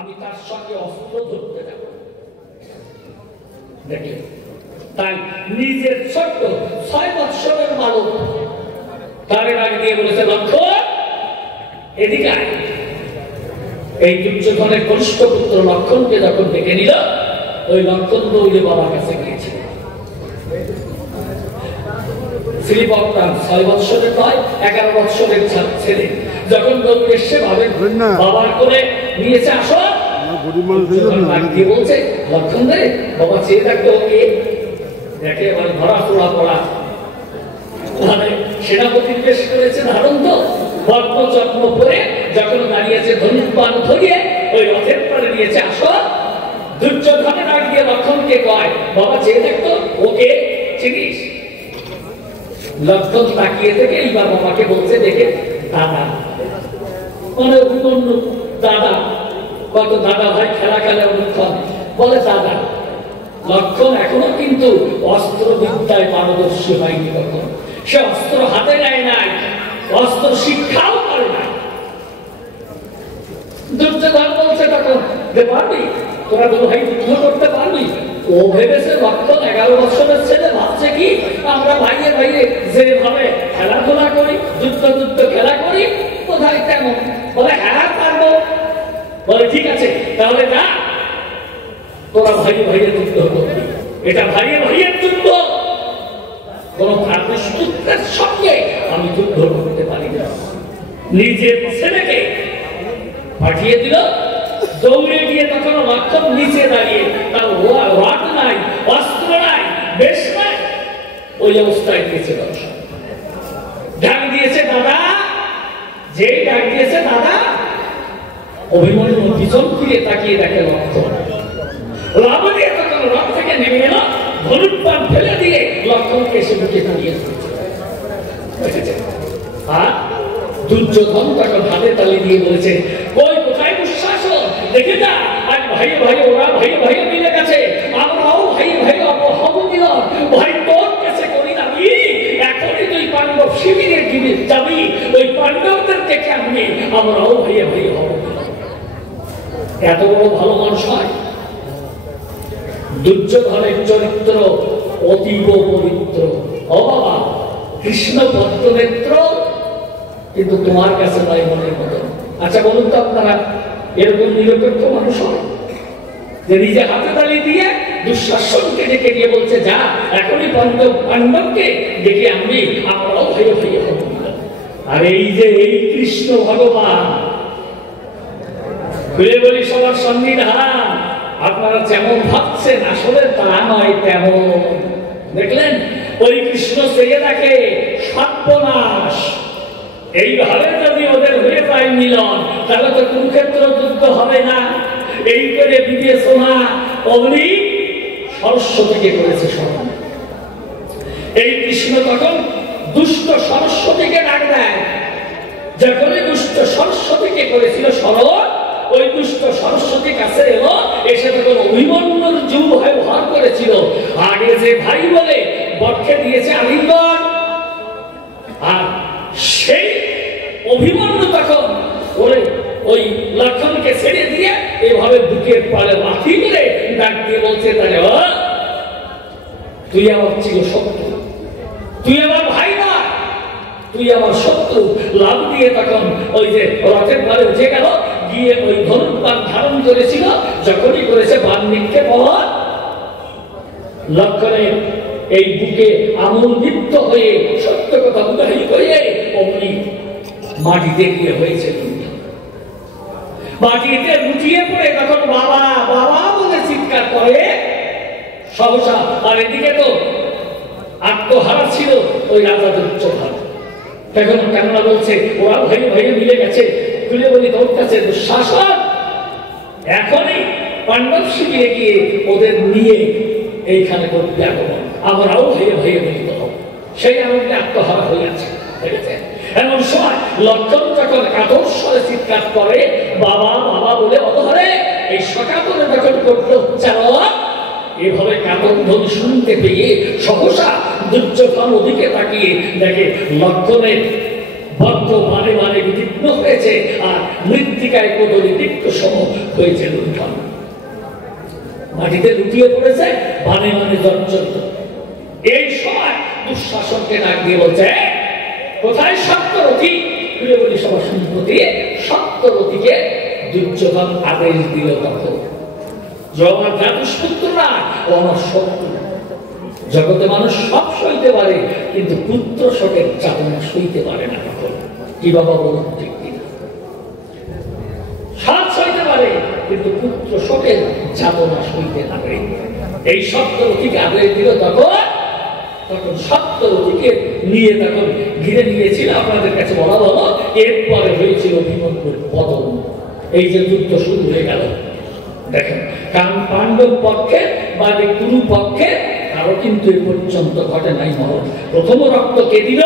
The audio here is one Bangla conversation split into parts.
আমি তার সঙ্গে অস্ত্র ধরতে যাব। দেখে তাই নিজের ছোট্ট 6 বৎসরের বালক তারে ডাক দিয়ে বলেছে, লক্ষণ এদিকে আয়। এই দুর্যোধনের কনিষ্ঠ পুত্র লক্ষণকে যখন ডেকে নিল, ওই লক্ষণ দৌড়ে বাবার কাছে গিয়েছে। শ্রীবক্তান 6 বৎসরের নয় 11 বৎসরের ছেলে যখন দৌড়ে এসে বাবার করে নিয়েছে, আসো বলছে, লক্ষণ রে বাবা চেয়ে থাকতো ওকে দেখে এবার ধরা চোড়া পড়া সেনাপতির বেশ করেছে ধারণ তো বর্ণ চক্র পরে যখন দাঁড়িয়েছে ধনুর্বাণ ধরিয়ে ওই রথের পরে নিয়েছে, আসো। দুর্যোধনে ডাক দিয়ে লক্ষণকে কয়, বাবা চেয়ে দেখতো ওকে চিনিস? লক্ষণ তাকিয়ে থেকে এইবার বাবাকে বলছে, দেখে দাদা মানে অভিমন্যু দাদা, কত দাদা ভাই খেলা খেলে অনুক্ষণ বলে দাদা। লক্ষণ এখনো কিন্তু অস্ত্র বিদ্যায় পারদর্শী হয়নি, কখন সে অস্ত্র হাতে নেয় নাই, অস্ত্র শিক্ষাও করে না। দুর্যোধন বলছে তখন যে পারবি তোরা তো ভাই যুদ্ধ করতে পারবি? ও ভেবেছে লক্ষণ 11 বছরের ছেলে, ভাবছে কি আমরা ভাইয়ে ভাইয়ে যেভাবে খেলাধুলা করি যুদ্ধ খেলা করি কোথায় তেমন। বলে হ্যাঁ পারবো। বলে ঠিক আছে তাহলে না, তোরা ভাইয়ে ভাইয়ে যুদ্ধ করবি, এটা ভাইয়ে ভাইয়ের যুদ্ধ, কোন প্রাতিষ্ঠানিকের সঙ্গে আমি যুদ্ধ করতে পারি না। নিজের ছেলেকে পাঠিয়ে দিল, দৌড়ে গিয়ে তখন লক্ষণ নিচে দাঁড়িয়ে, তার রড নাই, অস্ত্র নাই, বেশ নাই, ওই অবস্থায় দিয়েছে ডাক দিয়েছে দাদা। যে ডাক দিয়েছে দাদা, অভিমন্যু পিছন ফিরে তাকিয়ে দেখে লক্ষণ লাভ দিয়ে তখন রথ থেকে নেমে এলো, ধনুর্বাণ ফেলে দিয়ে লক্ষণকে এসে বুকে দাঁড়িয়ে দেখেছে। আর দুর্যোধন তখন হাতে তালি দিয়ে বলেছে, ওই কোথায় দুঃশাসন, দেখে যা আজ ভাইয়ে ভাইয়ে ওরা ভাইয়ে ভাইয়ে মিলে গেছে, আমরাও ভাইয়ে ভাইয়ে হব মিলন, ভাই তোর কাছে করি দাবি, এখনই তুই পাণ্ডব শিবিরে যাবি, ওই পাণ্ডবদের দেখে আনবি, আমরাও ভাইয়ে ভাইয়ে হব মিলন। এত বড় ভালো মানুষ হয়। দুর্যোধনের চরিত্র অতীব পবিত্র, ও বাবা কৃষ্ণ পদ্মনেত্র, কিন্তু তোমার কাছে নয় মনের মতো। আচ্ছা বলুন তো আপনারা এরকম নিরপেক্ষ মানুষ হয় যে নিজে হাতে তালি দিয়ে দুঃশাসনকে ডেকে দিয়ে বলছে, যা এখনই পাণ্ডবকে ডেকে আনবি, আমরাও ভাইয়ে ভাইয়ে হব। আর এই যে এই কৃষ্ণ ভগবান, খুলে বলি সবার সন্নিধান, আপনারা যেমন ভাবছেন আসলে তা নয় তেমন। দেখলেন ওই কৃষ্ণ চেয়ে দেখে সর্বনাশ। এইভাবে যদি ওদের হয়ে যায় মিলন, তাহলে তো কুরুক্ষেত্র যুদ্ধ হবে না। এই করে বিবেচনা অগ্নি সরস্বতীকে করেছে স্মরণ। এই কৃষ্ণ তখন দুষ্ট সরস্বতীকে ডাক দেয়, যখনই দুষ্ট সরস্বতীকে করেছিল স্মরণ, ওই দুষ্ট সরস্বতী কাছে এলো, এসে তখন অভিমন্যুর যুগ ব্যবহার করেছিল। আগে যে ভাই বলে বটকে দিয়েছে আলিঙ্গন, আর সেই অভিমন্যু তখন ওই লক্ষণকে ছেড়ে দিয়ে এভাবে বুকের পালে লাথি মেরে ডাক দিয়ে বলছে, তাহলে তুই আমার ছিল শত্রু, তুই আমার ভাই না, তুই আমার শত্রু। লাভ দিয়ে তখন ওই যে রথের পালে উঠে গেল, গিয়ে ওই ধনুর্বাণ ধারণ করেছিল, যখনই করেছে বাণ নিক্ষেপ হওয়ার লক্ষণের এই বুকে আমূলদীপ্ত হয়ে সত্য কথা উদাহরণ করে অমনি মাটিতে গিয়ে হয়েছে, মাটিতে লুটিয়ে পড়ে তখন বাবা বাবা বলে চিৎকার করে সহসা। আর এদিকে তো আত্মহারা ছিল ওই রাজা দুর্যোধন। তখন কেননা বলছে ওরা ভাইয়ে ভাইয়ে মিলে গেছে, খুলে বলি তোর কাছে দুঃশাসন, এখনই পাণ্ডব শিবিরে গিয়ে ওদের নিয়ে এইখানে করতে আগমন, আমরাও ভাইয়ে ভাইয়ে মিলিত হব। সেই আনন্দে আত্মহারা হয়ে আছে। এমন সময় লক্ষণ যখন কাতর স্বরে চিৎকার করে বাবা বাবা বলে অতহারে, এই সকাতরে যখন করতে উচ্চারণ, এভাবে কাতর ধ্বনি শুনতে পেয়ে সহসা দুর্যোধন ওদিকে তাকিয়ে দেখে লক্ষণের বদ্ধ মানে মানে বিদীর্ণ হয়েছে, আর মৃত্তিকায় কদলি তিক্ত সম হয়েছে লুণ্ঠন। মাটিতে লুটিয়ে পড়েছে, মানে মানে জর্জরিত। এই সময় দুঃশাসনকে ডাক দিয়ে বলছে, কোথায় সত্যরথী? খুলে বলি সবার সম্পত্তি। সত্যরথীকে দুর্যোধন আদেশ দিল তখন, আমার জাতুষ্পুত্র না, ও আমার শত্রু। জগতে মানুষ সব সইতে পারে, কিন্তু পুত্র শোকের যাতনা সইতে পারে না। তখন কি বাবা বলুন, ঠিক কিনা? সব সইতে পারে, কিন্তু পুত্র শোকের যাতনা সইতে না পারে। এই সত্যরথীকে আদেশ দিল তখন সত্যরথীকে নিয়ে তখন ঘিরে নিয়েছিল। আপনাদের কাছে বলা হলো, এরপরে হয়েছিল অভিমন্যুর পতন। এই যে যুদ্ধ শুরু হয়ে গেল, দেখেন, কারণ পাণ্ডব পক্ষে বা কুরু পক্ষে কারো কিন্তু এ পর্যন্ত ঘটে নাই মরণ। প্রথম রক্ত কে দিল?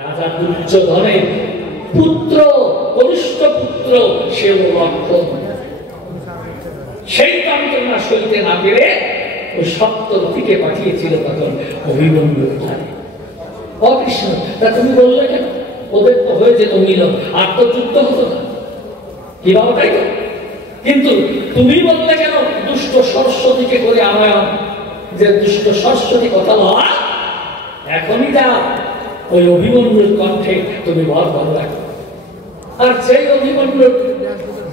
রাজা দুর্যোধনের পুত্র, কনিষ্ঠ পুত্র, সে লক্ষণ। সেই যন্ত্রণা সইতে না পেরে ওই সত্যরথীকে পাঠিয়েছিল তখন অভিমন্যুর ধারে। অকৃষ্ণ, তা তুমি বললে কেন? ওদের তো হয়ে যেত মিলন, আর তো যুদ্ধ হতো না। কি বাবা, তাই তো? কিন্তু তুমি বললে কেন দুষ্ট সরস্বতীকে করে আনয়ন? যে দুষ্ট সরস্বতী কথা বলা, এখনই যা ওই অভিমন্যুর কণ্ঠে তুমি ভর ভর রাখো। আর সেই অভিমন্যুর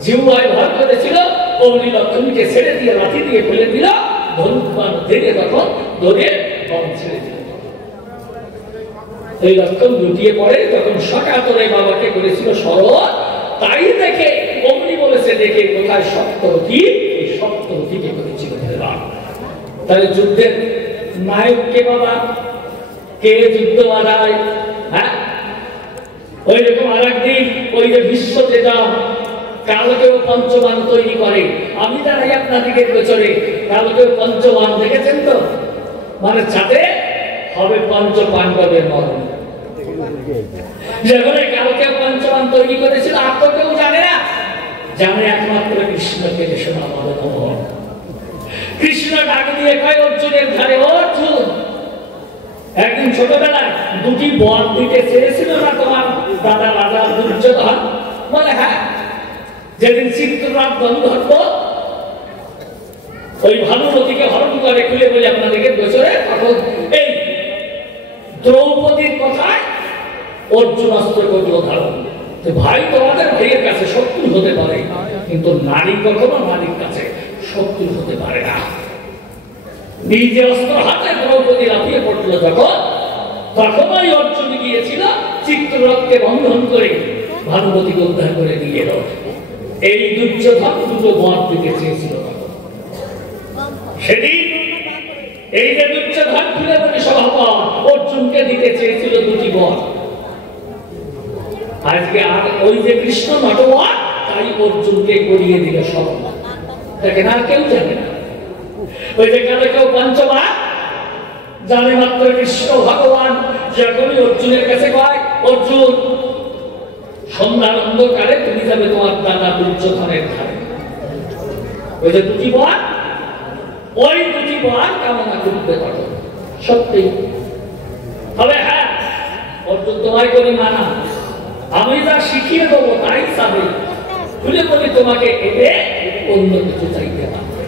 জিহ্বায় ভর করেছিল, অগ্নি লক্ষ্মণকে ছেড়ে দিয়ে লাঠি দিয়ে ফেলে দিল। ধনুবান ধরে তখন ধরে বন ছেড়ে দিল। এই লক্ষণ লুটিয়ে পড়ে, তখন সকাতরে বাবাকে করেছিল স্মরণ। তাই দেখে অগ্নি বলেছে, দেখে কোথায় সত্যরথী? এই সত্যরথীকে করেছিল। তাহলে যুদ্ধের নায়ক কে বাবা? কে যুদ্ধ বাধায়? হ্যাঁ, ওই রকম আর একদিন ওই যে বিশ্বতে যান, কালকেও পঞ্চবান তৈরি করে। আমি জানাই আপনাদিকে গোচরে, কালকেও পঞ্চবান দেখেছেন তো? মানে যাতে হবে পঞ্চ পাণ্ডবের মরণ। যেখানে কালকে পঞ্চবান তৈরি করেছিল, আর তো কেউ জানে না, জানে একমাত্র কৃষ্ণকে। কৃষ্ণ ডাক দিয়ে কয় অর্জুনের ধারে, অর্জুন, একদিন ছোটবেলায় দুটি বর দিতে চেয়েছিল না তোমার দাদা রাজা দুর্যোধন? বলে হ্যাঁ। যেদিন চিত্ররাজ গন্ধর্ব ওই ভানুমতিকে হরণ করে, খুলে বলে আপনাদেরকে গোচরে, তখন এই দ্রৌপদীর কথায় অর্জুন অস্ত্র করল ধারণ। ভাই তোমাদের ভাইয়ের কাছে শত্রু হতে পারে, কিন্তু নারী কখনো নারীর কাছে শত্রু হতে পারে না। নিজে অস্ত্র হাতে দ্রৌপদী লাফিয়ে পড়ল যখন, তখন ওই অর্জুন গিয়েছিল চিত্ররথকে বন্ধন করে ভানুমতিকে উদ্ধার করে দিয়ে এলো। এই দুর্যোধন দুটো বর দিতে চেয়েছিল। সেদিন এই যে দুর্যোধন খুলে বলে সভাপতি অর্জুনকে দিতে চেয়েছিল দুটি বর। আজকে আর ওই যে কৃষ্ণ নটবর, তাই অর্জুনকে করিয়ে দিল সব। দেখেন, আর কেউ জানে না। ওই যে কেউ পঞ্চবার জানে মাত্র কৃষ্ণ ভগবান। যখনই অর্জুনের কাছে কয়, অর্জুন, সন্ধ্যার অন্ধকারে তুমি যাবে তোমার দাদা দুর্যোধনের ধারে। ওই যে দুটি বর, ওই দুটি বর কামনা করতে পারো। সত্যি তবে হ্যাঁ, অর্জুন তোমায় করি মানা, আমি যা শিখিয়ে দেবো তাই চাবে। খুলে বলি তোমাকে এতে অন্য কিছু চাইতে পারবে।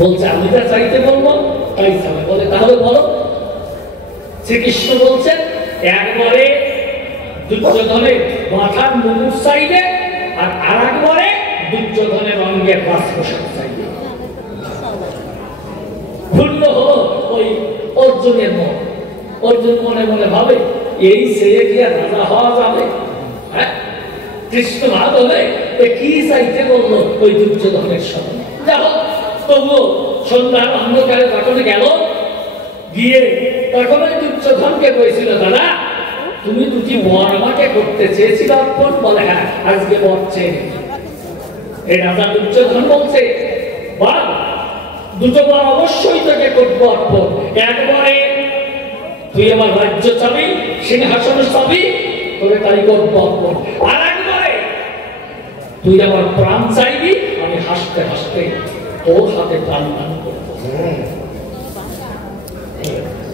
বলছে আমি যা চাইতে বলবো তাই চাবে। বলে তাহলে বলো। শ্রীকৃষ্ণ বলছেন, একবারে দুর্যোধনের মাথার মুকুট চাইবে, আর আর একবারে দুর্যোধনের অঙ্গের রাজপ্রসাদ চাইবে। ভুল হলো ওই অর্জুনের মন। অর্জুন মনে মনে ভাবে, এই ছেলে কি আর রাজা হওয়া যাবে? হ্যাঁ, কৃষ্ণ ভাব হবে কি চাইতে বললো ওই দুর্যোধনের সামনে। যাও, তবুও সন্ধ্যার অন্ধকারে তখন গেল, গিয়ে তখন ওই দুর্যোধনকে বলেছিল, দাদা তুমি দুটি বর আমাকে করতে চেয়েছিল অর্পণ? বলে হ্যাঁ, আজকে বর চেয়ে। এই রাজা দুর্যোধন বলছে, বা দুটো বর অবশ্যই তোকে করবো অর্পণ। একবারে তুই আমার রাজ্য চাবি, সিংহাসন চাবি, তোরে তাই করবো অর্পণ। আর একবারে তুই আমার প্রাণ চাইবি, আমি হাসতে হাসতে তোর হাতে প্রাণ দান করবো।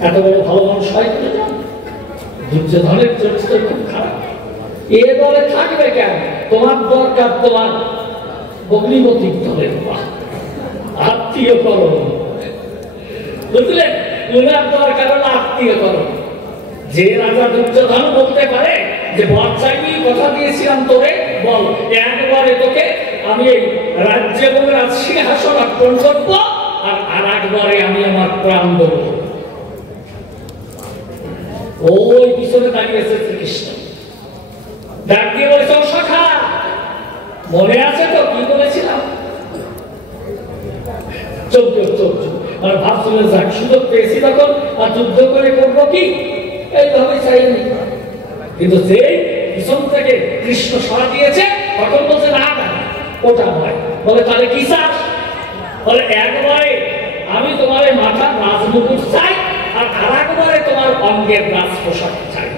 এত বড় ভালো মানুষ হয় দুর্যোধনের চরিত্র খুব খারাপ। এ দলে থাকবে কেন? তোমার দরকার তোমার অগ্নিপতির দলের আত্মীয় করো, বুঝলেন? উনার দরকার হলো আত্মীয় করো। যে রাজা দুর্যোধন বলতে পারে যে বর্ষাকে কথা দিয়েছিলাম তোরে, বল একবারে তোকে আমি এই রাজ্য এবং রাজ সিংহাসন অর্পণ করবো, আর একবারে আমি আমার প্রাণ দেব। ওই পিছনে দাঁড়িয়েছে শ্রীকৃষ্ণ, ডাক দিয়ে বলেছে ও সখা, মনে আছে তো কি বলেছিলাম? চোদ্দ আর ভাবছিলেন যাক সুযোগ পেয়েছি তখন আর যুদ্ধ করে করবো কি, এইভাবে চাইনি। কিন্তু যে পিছন থেকে কৃষ্ণ সাড়া দিয়েছে তখন বলছে না ওটা নয়। বলে তাহলে কি চাস? বলে একবারে আমি তোমার মাথার রাজমুকুট চাই, আর আরেকবারে তোমার অঙ্গের রাজ পোশাক চাই।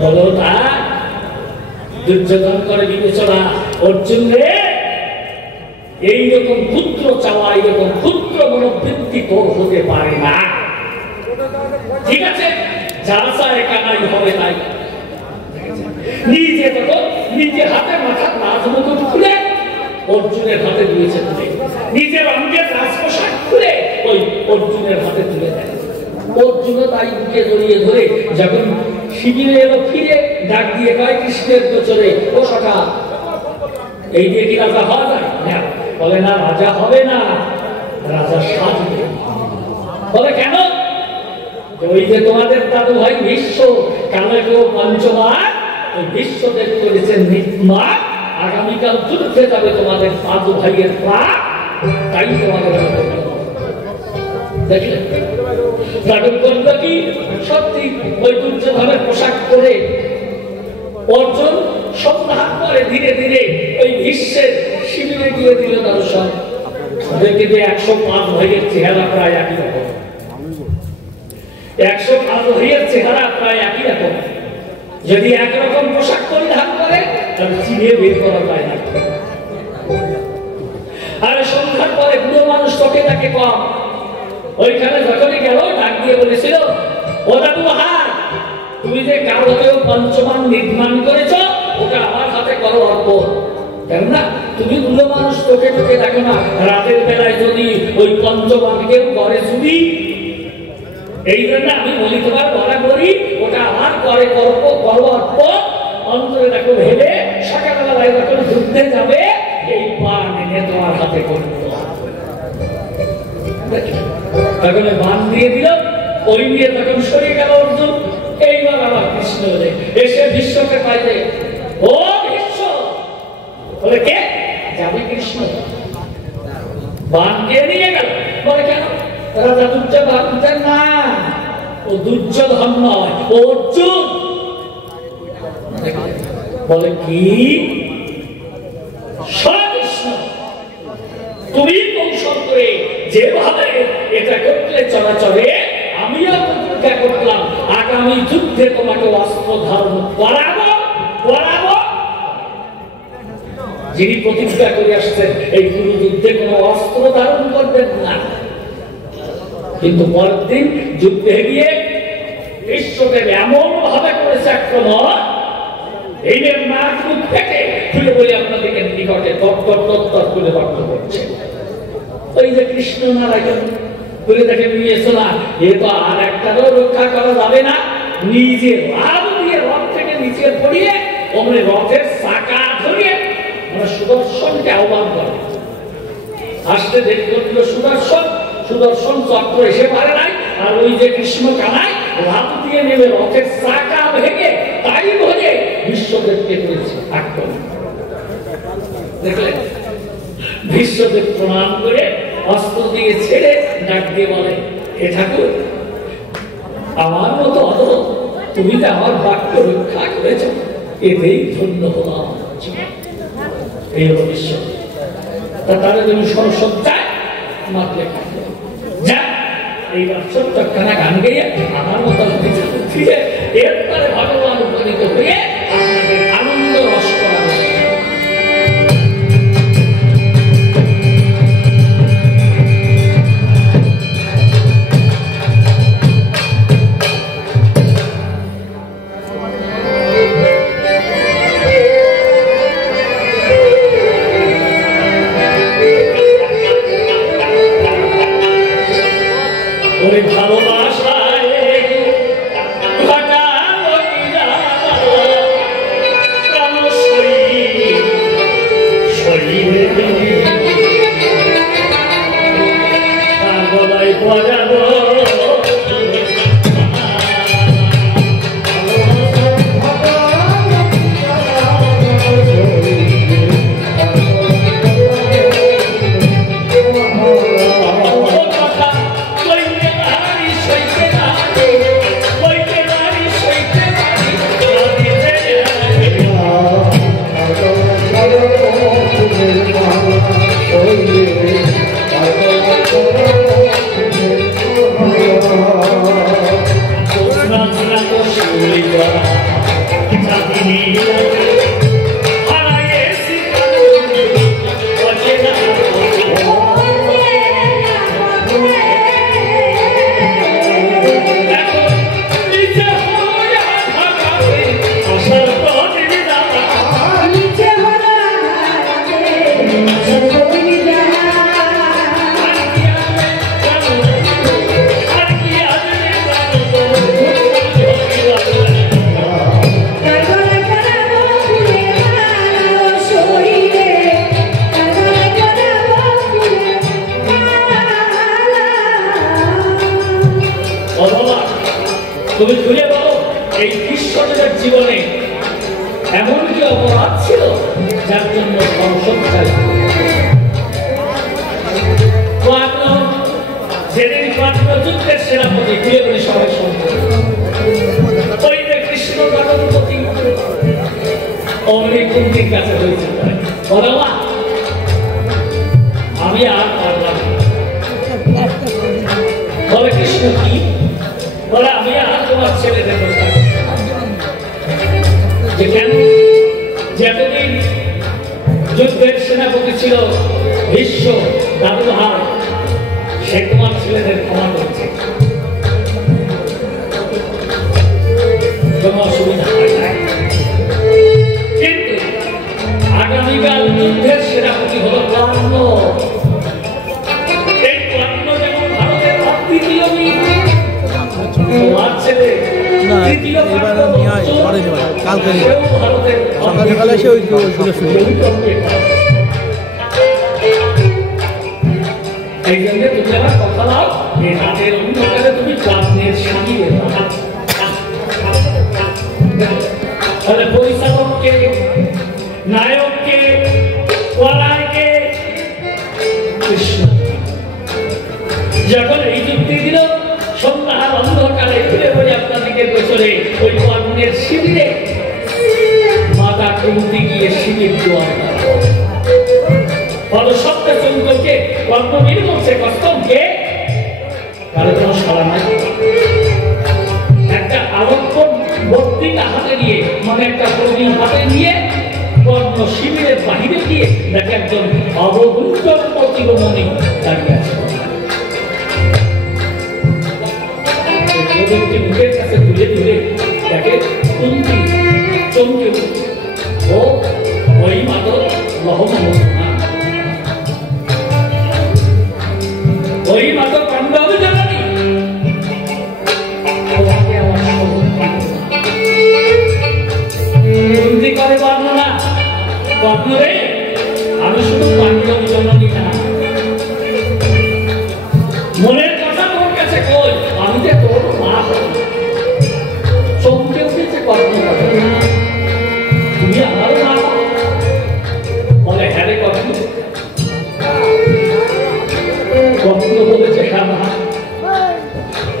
বলো তা? দুর্যোধন করে বিবেচনা, অর্জুন রে এইরকম পুত্র চাওয়া, এইরকম পুত্র মনোবৃত্তি তোর হতে পারে না। ঠিক আছে, যা চায় কানাই হবে তাই। নিজে তখন নিজে হাতে মাথার রাজমুকুট খুলে অর্জুনের হাতে দিয়েছে, তুলে নিজের অঙ্গের রাজ পোশাক খুলে ওই অর্জুনের হাতে তুলে দেয়। অর্জুন তাই বুকে জড়িয়ে ধরে যখন শিবিরে এলো ফিরে ডাক দিয়ে কয় কৃষ্ণের গোচরে ও সখা, এই দিয়ে কি রাজা হওয়া যায়? বলে না, রাজা হবে না, রাজা সাজবে। বলে কেন? ওই যে তোমাদের দাদু ভাই ভীষ্ম কালে পঞ্চমার ওই বিশ্বদেব করেছেন নির্মা, আগামীকাল যুদ্ধে যাবে তোমাদের দাদু ভাইয়ের প্রাণ, তাই তোমাদের দেখলেন দাদু করলো কি? সত্যি ওই দুর্যোধনের পোশাক পরে অর্জুন সন্ধান করে ধীরে ধীরে ওই ভীষ্মের শিবিরে দিয়ে দিল দাদু সব। দেখে যে 105 ভাইয়ের চেহারা প্রায় একই রকম, 105 ভাইয়ের চেহারা প্রায় একই রকম। যদি একরকম পোশাক পরিধান করে তাহলে চিনে বের করা যায় না। আর সন্ধ্যার পরে বুড়ো মানুষ তোকে তাকে কম, ওইখানে যখনই গেল ডাক দিয়ে বলেছিল ও দাদু ভাই, তুমি যে কারোকেও পঞ্চমান নির্মাণ করেছ ওটা আমার হাতে করো অর্পণ। কেননা তুমি বুড়ো মানুষ তোকে তোকে দেখো না, রাতের বেলায় যদি ওই পঞ্চমান কেউ করে চুরি, এই জন্য আমি বলি তোমার বলা করি ওটা আমার করে করবো অর্পণ। অন্তরে দেখো ভেবে সকালবেলায় যখন যুদ্ধে যাবে এই বান এনে তোমার হাতে করবো। তখন বান দিয়ে দিল, ওই নিয়ে তখন সরে গেল অর্জুন। এইবার আবার কৃষ্ণ এসে বিশ্বকে পাইলে, ও বিশ্ব, বলে কে যাবে? কৃষ্ণ বান দিয়ে নিয়ে গেল। বলে কেন? রাজা দুর্যোধন না, ও দুর্যোধন নয়, ও অর্জুন। বলে কি? তুমি কৌশল করে যেভাবে এটা করলে চলাচলে আমিও প্রতিজ্ঞা করলাম আগামী যুদ্ধে তোমাকে অস্ত্র ধারণ করাবো। যিনি প্রতিজ্ঞা করে আসছেন এই গুরু যুদ্ধে কোনো অস্ত্র ধারণ করবেন না, কিন্তু পরের দিন যুদ্ধে গিয়ে বিশ্বদেব এমন ভাবে করেছে আক্রমণ, এই নাক মুখ থেকে খুলে বলে আপনাদেরকে নিকটে তত্তর করে রক্ত করছে। ওই যে কৃষ্ণ নারায়ণ বলে দেখে নিয়েছো না, এ তো আর একটারও রক্ষা করা যাবে না। নিজে রাত দিয়ে রথ থেকে নিচে পড়িয়ে ওমনি রথের চাকা ধরিয়ে মানে সুদর্শনকে আহ্বান করে। আসতে দেরি করল সুদর্শন চক্র এসে পারে নাই, আর ওই যে কৃষ্ণ কানাই রাত দিয়ে নেমে রথের চাকা ভেঙে তাই ভরে বিশ্বদেবকে করেছে আক্রমণ। দেখলেন? বিশ্বদেব প্রণাম করে অস্ত্র দিয়ে ছেড়ে ডাক দিয়ে বলে, হে ঠাকুর, আমার মতো অধম তুমি তো আমার বাক্য রক্ষা করেছ, এতেই ধন্য হলাম। এই হলো বিশ্ব। তাহলে তুমি সরসজ্জায় মাতলে যা এইবার সত্যখানা গান গেয়ে আমার মতো ফিরে এরপরে ভগবান উপনীত হয়ে আপনাদের আনন্দ রস করা হবে। এমন কি অপরাধ ছিল যার জন্য সংসদ যেদিন যুদ্ধের সেনাপতি ঘুরে ঘুরে সবাই সম্পদ ওই যে কৃষ্ণ জগৎপতি অমনি কুন্তির কাছে হয়েছে বলো মা আমি আর পারলাম বলে কৃষ্ণ কি বলে আমি আর তোমার ছেলে দেব যে কেন যতদিন যুদ্ধের সেনাপতি ছিল বিশ্ব দাদুহার সে তোমার ছেলেদের ক্ষমা করছে কোনো অসুবিধা হয় না কিন্তু আগামীকাল যুদ্ধের সেনাপতি হলো কর্ণ এই কর্ণ যেমন ভারতের তৃতীয় তোমার ছেলে তৃতীয় কালকে সকাল সকালে এসে ওইগুলো শুনে এই জন্য তুমি আমার কথা দাও এই রাতের অন্ধকারে তুমি কাপনের সাজিয়ে তাহলে পরিচালককে নায়ককে পলায়কে কৃষ্ণ যখন এই যুক্তি দিল সন্ধ্যার অন্ধকারে ঘুরে ঘুরে আপনাদেরকে পেছনে ওই কর্ণের শিবিরে মাতা কুন্তি গিয়ে শিবির দোয়ার বলো সত্য চন্দ্রকে কর্মবীর বলছে কষ্টমকে কারো কোনো সরা নাই একটা আলোক্য বক্তৃতা হাতে নিয়ে মানে একটা প্রবীণ হাতে নিয়ে কর্ণ শিবিরের বাহিরে গিয়ে দেখে একজন অবগুঞ্জ প্রতিগমনী দাঁড়িয়ে আছে মুখের কাছে তুলে তুলে দেখে কুন্তি চমকে ও ওই মাদক রহমান ওই মাদক পাণ্ডব জানি কুন্তি করে বর্ণনা কর্ণ রে আমি শুধু পাণ্ডব জননী না মনের কথা তোর কাছে কই আমি যে তোর মা চমকে উঠেছে কর্ণ তুমি আমার মা বলে হ্যাঁ রে কর্ণ কর্ণ বলেছে হ্যাঁ মা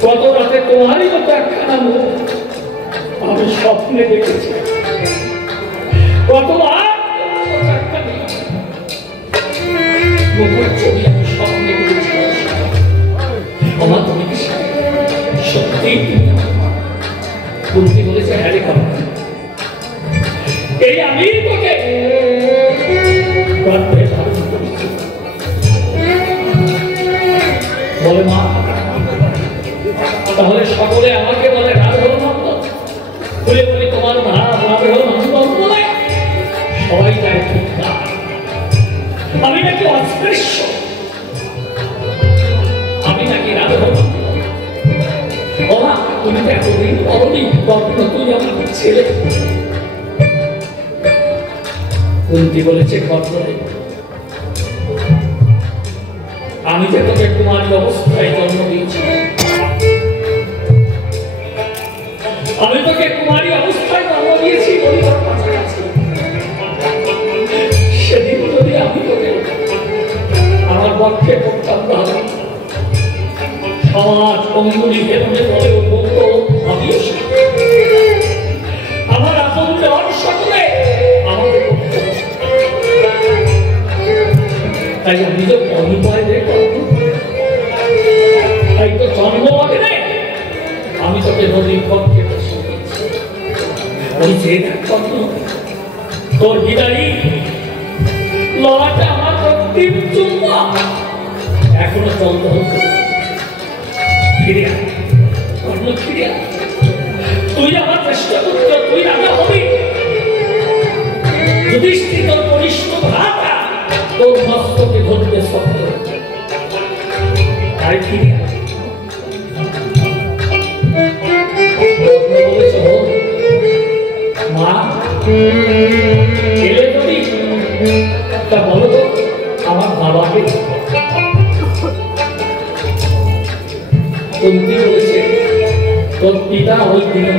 কত রাতে তোমারই মতো একখানা মুখ আমি স্বপ্নে দেখেছি কতবার মুখের ছবি আমি স্বপ্নে দেখেছি আমার তুমি সত্যি কুন্তি বলেছে হ্যাঁ রে কর্ণ এই আমি তোকে গর্ভে ধারণ করেছি বলে মা তাহলে সকলে আমাকে বলে রাধব নন্দন বলে বলি তোমার ভাব রাধব নন্দন বলে সবাই তাই ঠিক না আমি নাকি অস্পৃশ্য আমি নাকি রাধব নন্দন ওমা তুমি তো এতদিন অরণি কখনো তুই আমার ছেলে কুন্তি বলেছে কর্ণ আমি যে তোকে কুমারী অবস্থায় জন্ম দিয়েছি আমি তোকে কুমারী অবস্থায় জন্ম দিয়েছি বলি তোর কাছাকাছি সেদিন যদি আমি তোকে আমার পক্ষে করতাম তাহলে সমাজ অঙ্গুলি ভেবে বলে বলতো আমিও আমার আপন দেওয়ার সকলে আমাকে তাই আমি তো অনুপায় দেখো তাই তো জন্ম আগে আমি তোকে নদীর পক্ষে তোর বিদায়ী লড়াটা আমার প্রত্যেক চুম্বা এখনো চলতে হচ্ছে ফিরে কর্ণ ফিরে তুই আমার চেষ্টা করতে তুই রাজা হবি যুধিষ্ঠির তোর কনিষ্ঠ ভ্রাতা তোর মস্তকে ধরতে শক্ত তাই ফিরে মা এলে তুমি তা বলো তো আমার বাবাকে কুন্তি বলেছে তোর পিতা ওই দিনে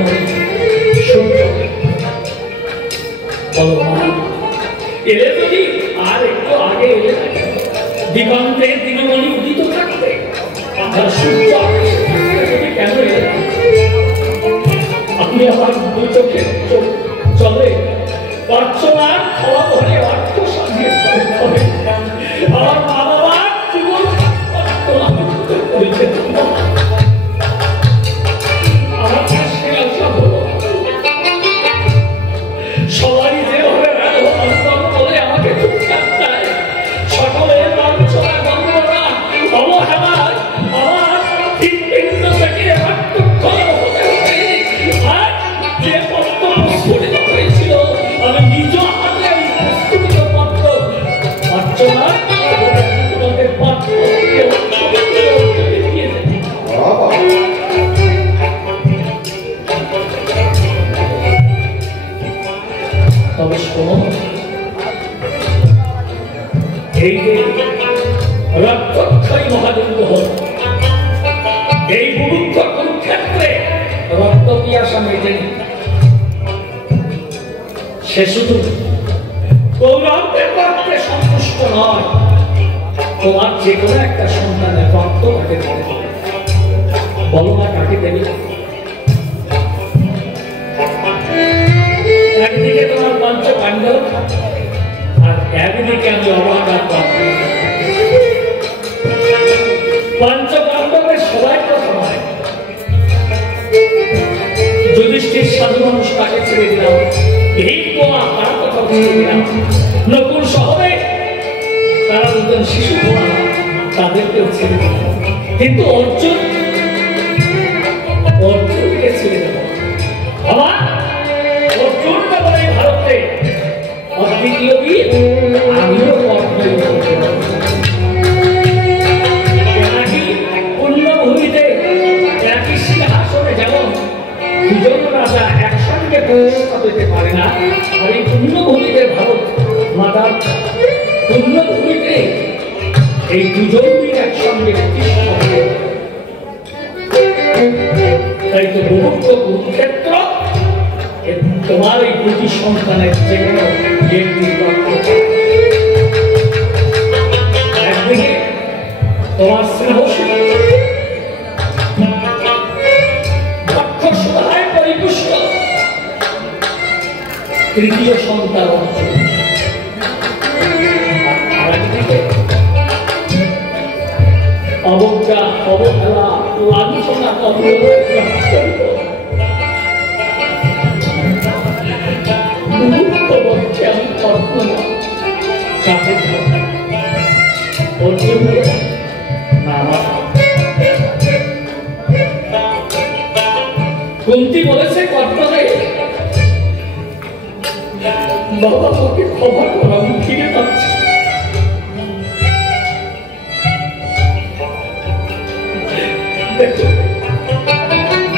এলে যদি আর একটু আগে এলে দিগন্তের দিগমণি উদিত থাকতে সূর্য যদি কেন এলে আমি আমার দু চোখে চলে পারছ না খাওয়া ধরে অর্থ সাজিয়ে হবে আমার মা বাবার জীবন আমার সবাই যেভাবে বলে আমাকে সকলের লাঞ্ছনা গন্ধরা অবহেলায় আমার হৃৎপিণ্ড থেকে রক্তক্ষরণ হতে হতে আর যে পত্র প্রস্ফুটিত হয়েছিল আমি নিজ হাতে আমি প্রস্ফুটিত পত্র পাচ্ছ না তোমাকে পত্র তবে শোনো এই যে রক্তক্ষয়ী মহাযজ্ঞ হল এই বুভুক্ষ কুরুক্ষেত্রে রক্ত পিয়াসা মেটেনি সে শুধু কৌরবদের পক্ষে সন্তুষ্ট নয় তোমার যে কোনো একটা সন্তানের রক্ত কাকে দেবে বলো না কাকে দেবে একদিকে তোমার পঞ্চ পাণ্ডব আর একদিকে আমি অবাকার পঞ্চ পাণ্ডবের সবাই কথা নয় যুধিষ্ঠির সাধু মানুষ তাকে ছেড়ে দিলাম ভীমা তার কথা ছেড়ে দিলাম নকুল শহরে তারা দুজন শিশু তাদেরকেও ছেড়ে দিলাম কিন্তু অর্জুনকে ছেড়ে দেব আমার অর্জুনটা বলে ভারতে অদ্বিতীয় বীর আমিও পুণ্যভূমিতে একই সিংহাসনে যেমন দুজন রাজা একসঙ্গে প্রতিষ্ঠা পেতে পারে না আর এই পুণ্যভূমিতে ভারত মাতার পুণ্যভূমিতে এই দুজন বীর একসঙ্গে প্রতিষ্ঠা হবে তাই তো বহুত্ব কুরুক্ষেত্র তোমার এই দুটি সন্তানের যে কোনো একদিকে তোমার স্নেহশীল সুধায় পরিপুষ্ট তৃতীয় সন্তান অর্জন আর একদিকে অবজ্ঞা অবহেলা লাঞ্ছনা কুন্তি বলেছে কর্তনে বাবা তোকে ক্ষমা করা আমি ফিরে পাচ্ছি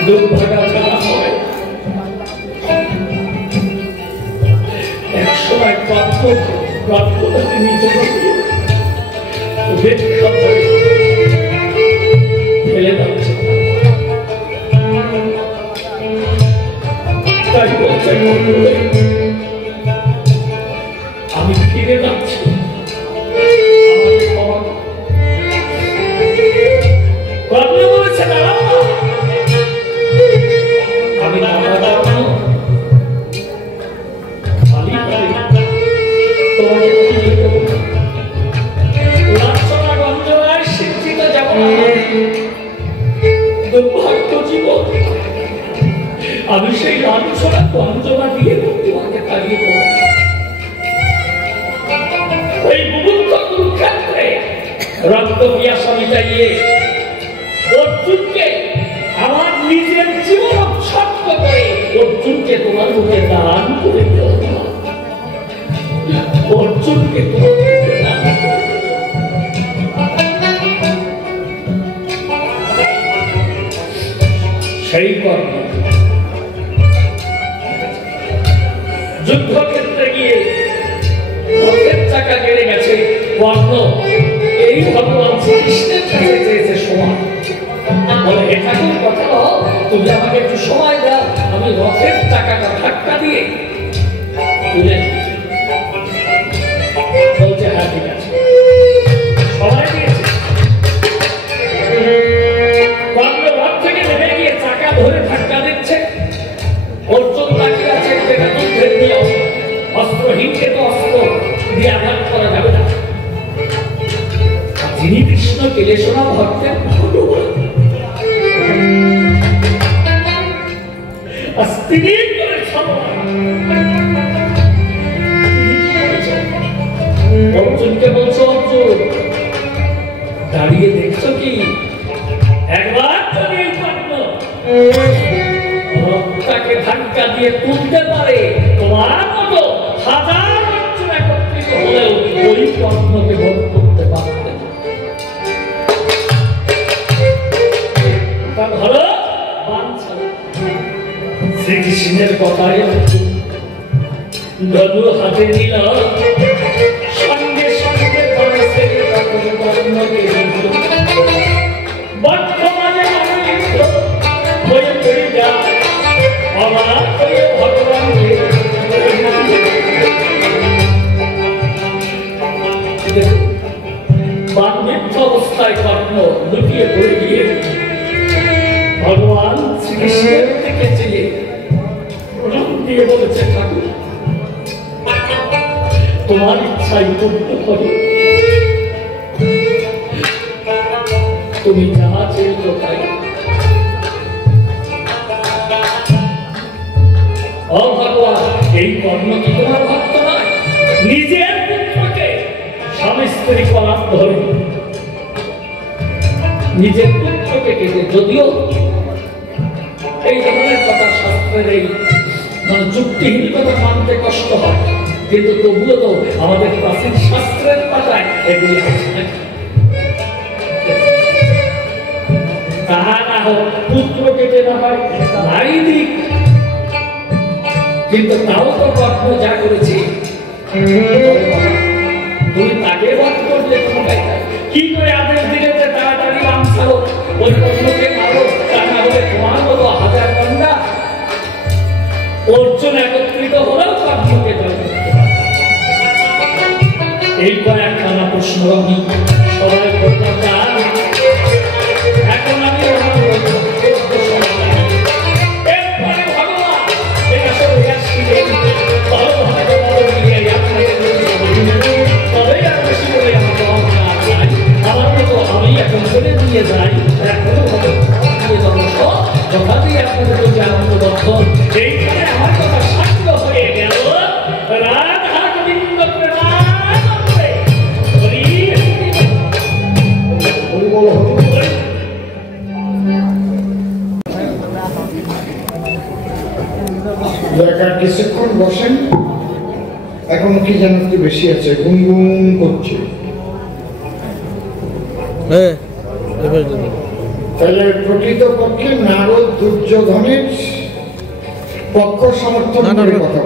দুর্ভাগা ছাড়া হয় একসময় প্রাপ্যতাকে নিজে ফেলে যাচ্ছে তাই বলছে আমি ফিরে যাচ্ছি বলেছে আমি দুর্ভাগ্য জীবন আমি সেই লাঞ্ছনা গঞ্জনা দিয়ে তোমাকে তাড়িয়ে পড়ব ওই বুভুক্ষ কুরুক্ষেত্রে রক্ত পিয়াসা মিটাইয়ে অর্জুনকে আমার নিজের জীবন উৎসর্গ করে অর্জুনকে তোমার মুখে দান করে দেওয়া অর্জুনকে তোমার মুখে দান করে সেই কর্ম যুদ্ধক্ষেত্রে গিয়ে রথের চাকা কেড়ে গেছে কর্ণ এই ভগবান শ্রীকৃষ্ণের কাছে চেয়েছে সময় বলে হে ঠাকুর কথা তুমি আমাকে একটু সময় দাও আমি রথের চাকাটা ধাক্কা দিয়ে তুলে বলছে হ্যাঁ ঠিক আছে সবাই দিয়েছে কর্ণ রথ থেকে নেমে গিয়ে চাকা ধরে ধাক্কা দিচ্ছে অর্জুন তাকিয়ে আছে যেটা যুদ্ধের নিয়ম অস্ত্রহীনকে তো অস্ত্র দিয়ে আঘাত করা যাবে না যিনি কৃষ্ণ কেলেশনা ভক্তের ভগবান তিনি অর্জুনকে বলছো অর্জুন দাঁড়িয়ে দেখছো কি একবার যদি এই কর্ণ রক্তটাকে ধাক্কা দিয়ে তুলতে পারে তোমার মতো হাজার অর্জুন একত্রিত হলেও ওই কর্ণকে বধ করতে পারবে ধরো বাঞ্ছা শ্রীকৃষ্ণের কথায় ধনু হাতে নিল সঙ্গে সঙ্গে বর্তমানে হয়ে পড়ে যায় আমার হয়ে ভগবানকে বান্ধিত অবস্থায় কর্ণ লুটিয়ে পড়ে গিয়ে ভগবান শ্রীকৃষ্ণের দিকে চেয়ে প্রণাম দিয়ে বলেছে ঠাকুর তোমার ইচ্ছাই পূর্ণ করে তুমি যা চেয়েছো তাই ও ভগবান এই কর্ম কি তোমার ভক্ত নয় নিজের পুত্রকে স্বামী স্ত্রী করার ধরে নিজের পুত্রকে কেটে যদিও এই ধরনের কথা শাস্ত্রের এই মানে যুক্তিহীন কথা মানতে কষ্ট হয় কিন্তু তবুও তো আমাদের প্রাচীন শাস্ত্রের পাতায় এগুলি আছে তাহা না হোক পুত্র কেটে না হয় নারী দিক কিন্তু তাও তো কর্ম যা করেছে তুমি তাকে বধ করলে কি করে আদেশ দিলে যে তাড়াতাড়ি রাম ছাড়ো ওই কর্মকে মারো তা না হলে তোমার মতো হাজার কন্যা অর্জুন একত্রিত হলেও কর্মকে জয় করতে পারে এই কয়েকখানা প্রশ্ন আমি সবাই করতাম চান এখন আমি আমার মতো আমি এখন করে দিয়ে যাই এখনো তথাপি আপনাদের প্রতি আনন্দবদ্ধ এইখানে আমার কথা সাক্ষ্য হয়ে গেল রাধা গোবিন্দ প্রেমানন্দে কিছুক্ষণ বসেন এখন কি যেন একটু বেশি আছে গুনগুন করছে তাহলে প্রকৃতপক্ষে নারদ দুর্যোধনের পক্ষ সমর্থন করে কথা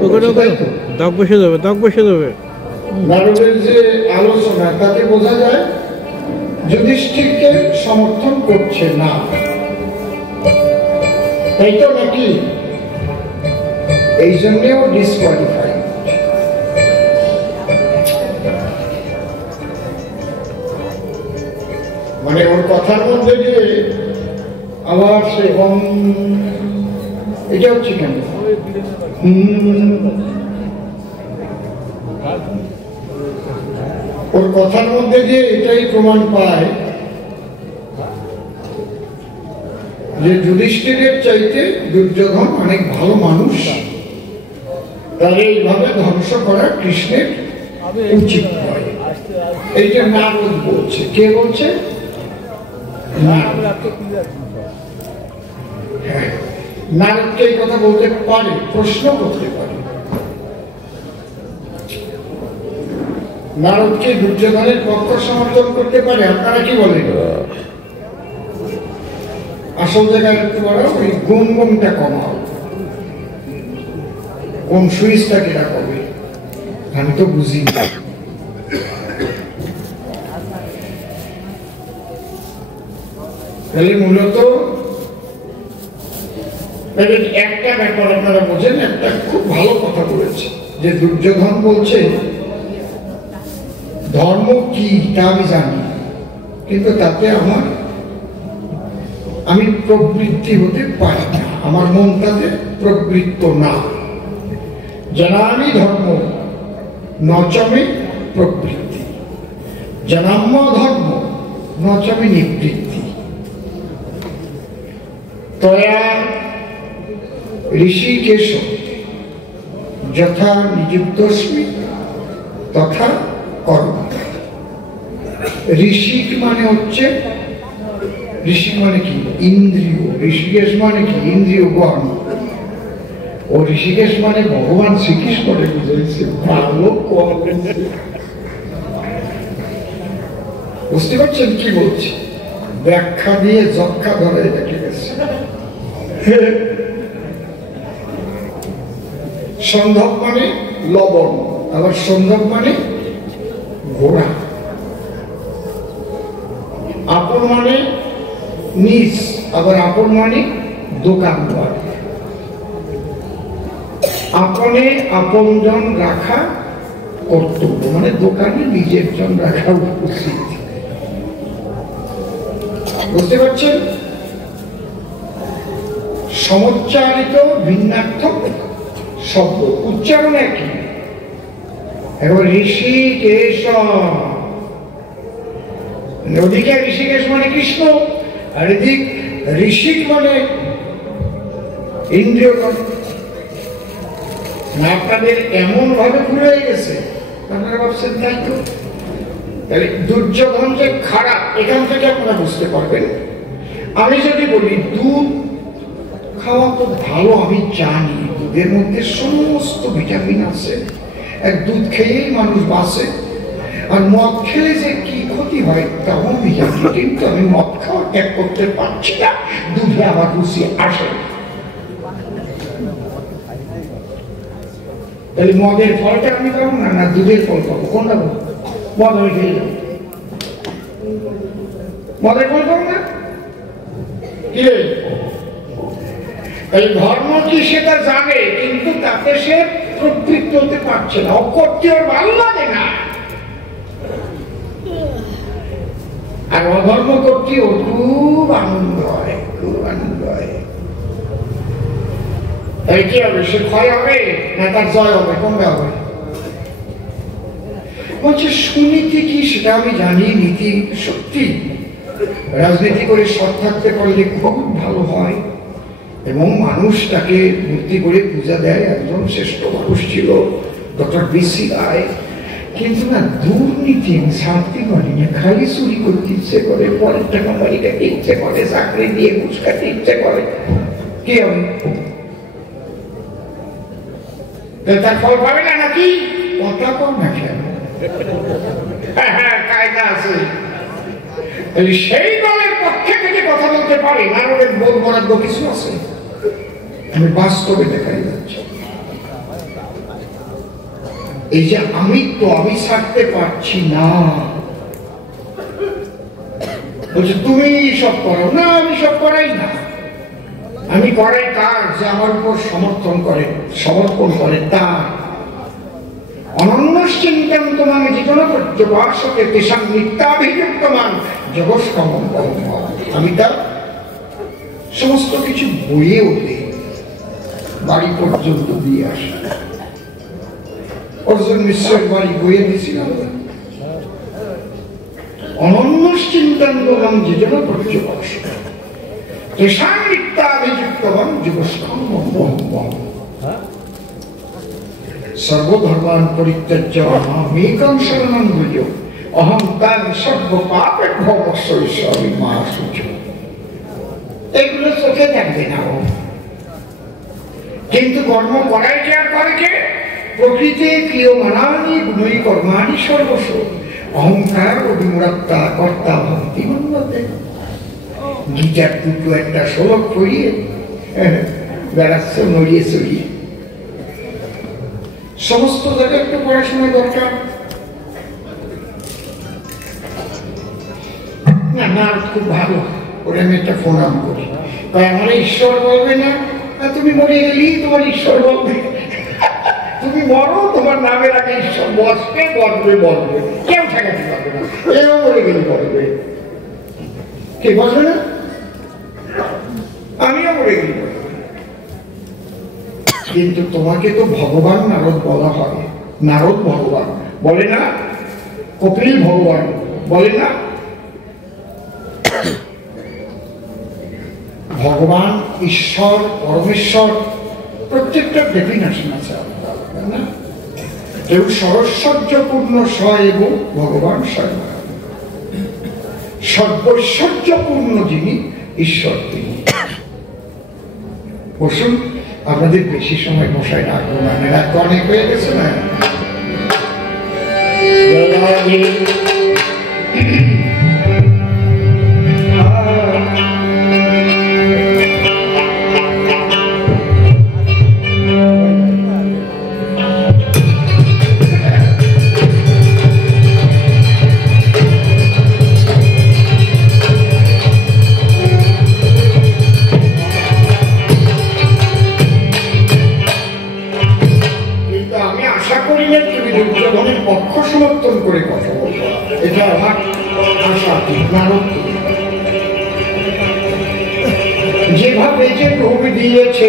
নারদের যে আলোচনা তাতে বোঝা যায় যুধিষ্ঠিরকে সমর্থন করছে না তাই তো নাকি এই জন্যেও ডিসকোয়ালিফাই মানে ওর কথার মধ্যে যে আবার সে এটা হচ্ছে কেন ওর কথার মধ্যে যে এটাই প্রমাণ পায় যে যুধিষ্ঠিরের চাইতে দুর্যোধন অনেক ভালো মানুষ তাহলে এইভাবে ধ্বংস করা কৃষ্ণের উচিত নয় এইটা নারদ বলছে কে বলছে নারদকে এই কথা বলতে পারে প্রশ্ন করতে পারে নারদকে দুর্যোধনের পক্ষ সমর্থন করতে পারে আপনারা কি বলেন আসল জায়গায় একটু বড় ওই গুনগুনটা কমাও কোন সুইচটা কেটা করবে আমি তো বুঝি না তাহলে মূলত একটা ব্যাপার আপনারা বোঝেন একটা খুব ভালো কথা বলেছে যে দুর্যোধন বলছে ধর্ম কি তা আমি জানি, কিন্তু তাতে আমি প্রবৃত্তি হতে পারি না, আমার মন তাতে প্রবৃত্ত না। জানামি ধর্ম নচমে প্রবৃত্তি, জানাম্য ধর্ম নচমে নিবৃত্তি। তয়া ঋষিকেশ যথা নিযুক্তস্মি তথা কর্ম। ঋষিক মানে হচ্ছে, ঋষিক মানে কি? ইন্দ্রিয়। ঋষিকেশ মানে কি? ইন্দ্রিয় গণ। ও ঋষিকেশ মানে ভগবান শ্রীকৃষ্ণকে বুঝেছে, ভালো কম। বুঝতে পারছেন কি বলছি? ব্যাখ্যা দিয়ে যক্ষা ধরে দেখে গেছে। সন্ধব মানে লবণ, আবার সন্ধব মানে ঘোড়া। আপন মানে নিজ, আবার আপন মানে দোকানদার। আপনে আপনজন রাখা কর্তব্য, মানে দোকানে নিজের জন রাখা উচিত। বুঝতে পারছেন? সমুচ্চারিত ভিন্নার্থক শব্দ, উচ্চারণ একই। এবার ঋষিকেশ, ওদিকে ঋষিকেশ মানে কৃষ্ণ, আর এদিক ঋষিক মানে ইন্দ্রিয়। আপনাদের এমন ভাবে ভুলে গেছে, আপনারা ভাবছেন তাই তো। তাহলে দুর্যোধন যে খারাপ, এখান থেকে আপনারা বুঝতে পারবেন। আমি যদি বলি দুধ খাওয়া তো ভালো, আমি জানি দুধের মধ্যে সমস্ত ভিটামিন আছে, এক দুধ খেয়েই মানুষ বাঁচে। আর মদ খেলে যে কি ক্ষতি হয় তাও আমি জানি, কিন্তু আমি মদ খাওয়া ত্যাগ করতে পারছি না, দুধে আমার রুচি আসে। তাহলে মদের ফলটা আমি পাবো না, না দুধের ফল পাবো? কোনটা পাবো? মদ আমি খেয়ে যাবো, মদের ফল পাবো না। এই ধর্ম কি সেটা জানে, কিন্তু তাতে সে প্রবৃত্ত হতে পারছে না, অকর্তৃ ওর ভালো লাগে না। আর অধর্ম করতে ওর খুব আনন্দ হয়, খুব আনন্দ হয়। এই কি হবে? সে ক্ষয় হবে না তার জয় হবে? কোনটা হবে? বলছে সুনীতি কি সেটা আমি জানি, নীতি সত্যি রাজনীতি করে সৎ থাকতে পারলে খুব ভালো হয়, এবং মানুষ তাকে মূর্তি করে পূজা দেয়। একজন শ্রেষ্ঠ মানুষ ছিল ডক্টর বিসি রায়, কিন্তু না দুর্নীতি আমি ছাড়তে পারি না। খালি চুরি করতে ইচ্ছে করে, পরের টাকা বাড়ি কাটতে ইচ্ছে করে, চাকরি দিয়ে ঘুষ কাটতে ইচ্ছে করে। কি হবে? তার ফল পাবে না নাকি? কথা কম না কেন? কায়দা আছে। সেই দলের পক্ষে থেকে কথা বলতে পারে না, ওদের বল বরাদ্দ কিছু আছে? আমি বাস্তবে দেখাই যাচ্ছি। এই যে আমি ছাড়তে পারছি না, বলছে তুমি সব করো না, আমি সব করাই না। আমি করাই তার যে আমার উপর সমর্পণ করে তার। অনন্য চিন্তন জীবন পর্যবাসকে তেষাং নিত্যাভিযুক্তমান জগৎসমম। আমি তার সমস্ত কিছু বইয়ে ওঠে, বাড়ি পর্যন্ত দিয়ে আসে। অর্জুন মিশ্রের বাড়ি বইয়ে দিয়েছিলাম। অনন্য চিন্তন জীবন পর্যবাস তেষাং নিত্যাভিযুক্তমান জগৎসমম। সর্বধর্মান পরিত্যাজ্য মামেকং শরণং ভজ অহং তাং সর্ব পাপেভ্যো মোক্ষয়িষ্যামি মা শুচি। এগুলো চোখে দেখবে না ও, কিন্তু কর্ম করাই কে আর করে কে? প্রকৃতি ক্রিয়মাণানি গুণই কর্মাণি সর্বস্ব অহংকার অভিমূঢ়তা কর্তা ভক্তি মন্যতে। গীতার দুটো একটা শ্লোক পড়িয়ে বেড়াচ্ছে নড়িয়ে চড়িয়ে। সমস্ত জায়গায় একটু পড়াশোনা দরকার। না খুব ভালো, ওরে আমি একটা প্রণাম করি। আমার ঈশ্বর বলবে না, তুমি মরে গেলি তোমার ঈশ্বর বলবে। তুমি মরো, তোমার নামের আগে ঈশ্বর বসবে, বসবে, কেউ ঠেকাতে পারবে না। এও বলে গেলে বলবে, কে বসবে না? আমিও বলে গেলি বলবে। কিন্তু তোমাকে তো ভগবান নারদ বলা হয়, নারদ ভগবান বলে না, কপিল ভগবান বলে না। ভগবান, ঈশ্বর, পরমেশ্বর প্রত্যেকটা ডেফিনেশন আছে না। কেউ সরস্বর্যপূর্ণ স এবং ভগবান সর্বনারায়ণ, সর্বৈশ্বর্যপূর্ণ যিনি ঈশ্বর তিনি। বসুন, আপনাদের বেশি সময় বসায় রাখবো না, রাত অনেক হয়ে গেছে না। পক্ষ সমর্থন করে কথা বলবো, এটা আমার আশা। যেভাবে যে ডুব দিয়েছে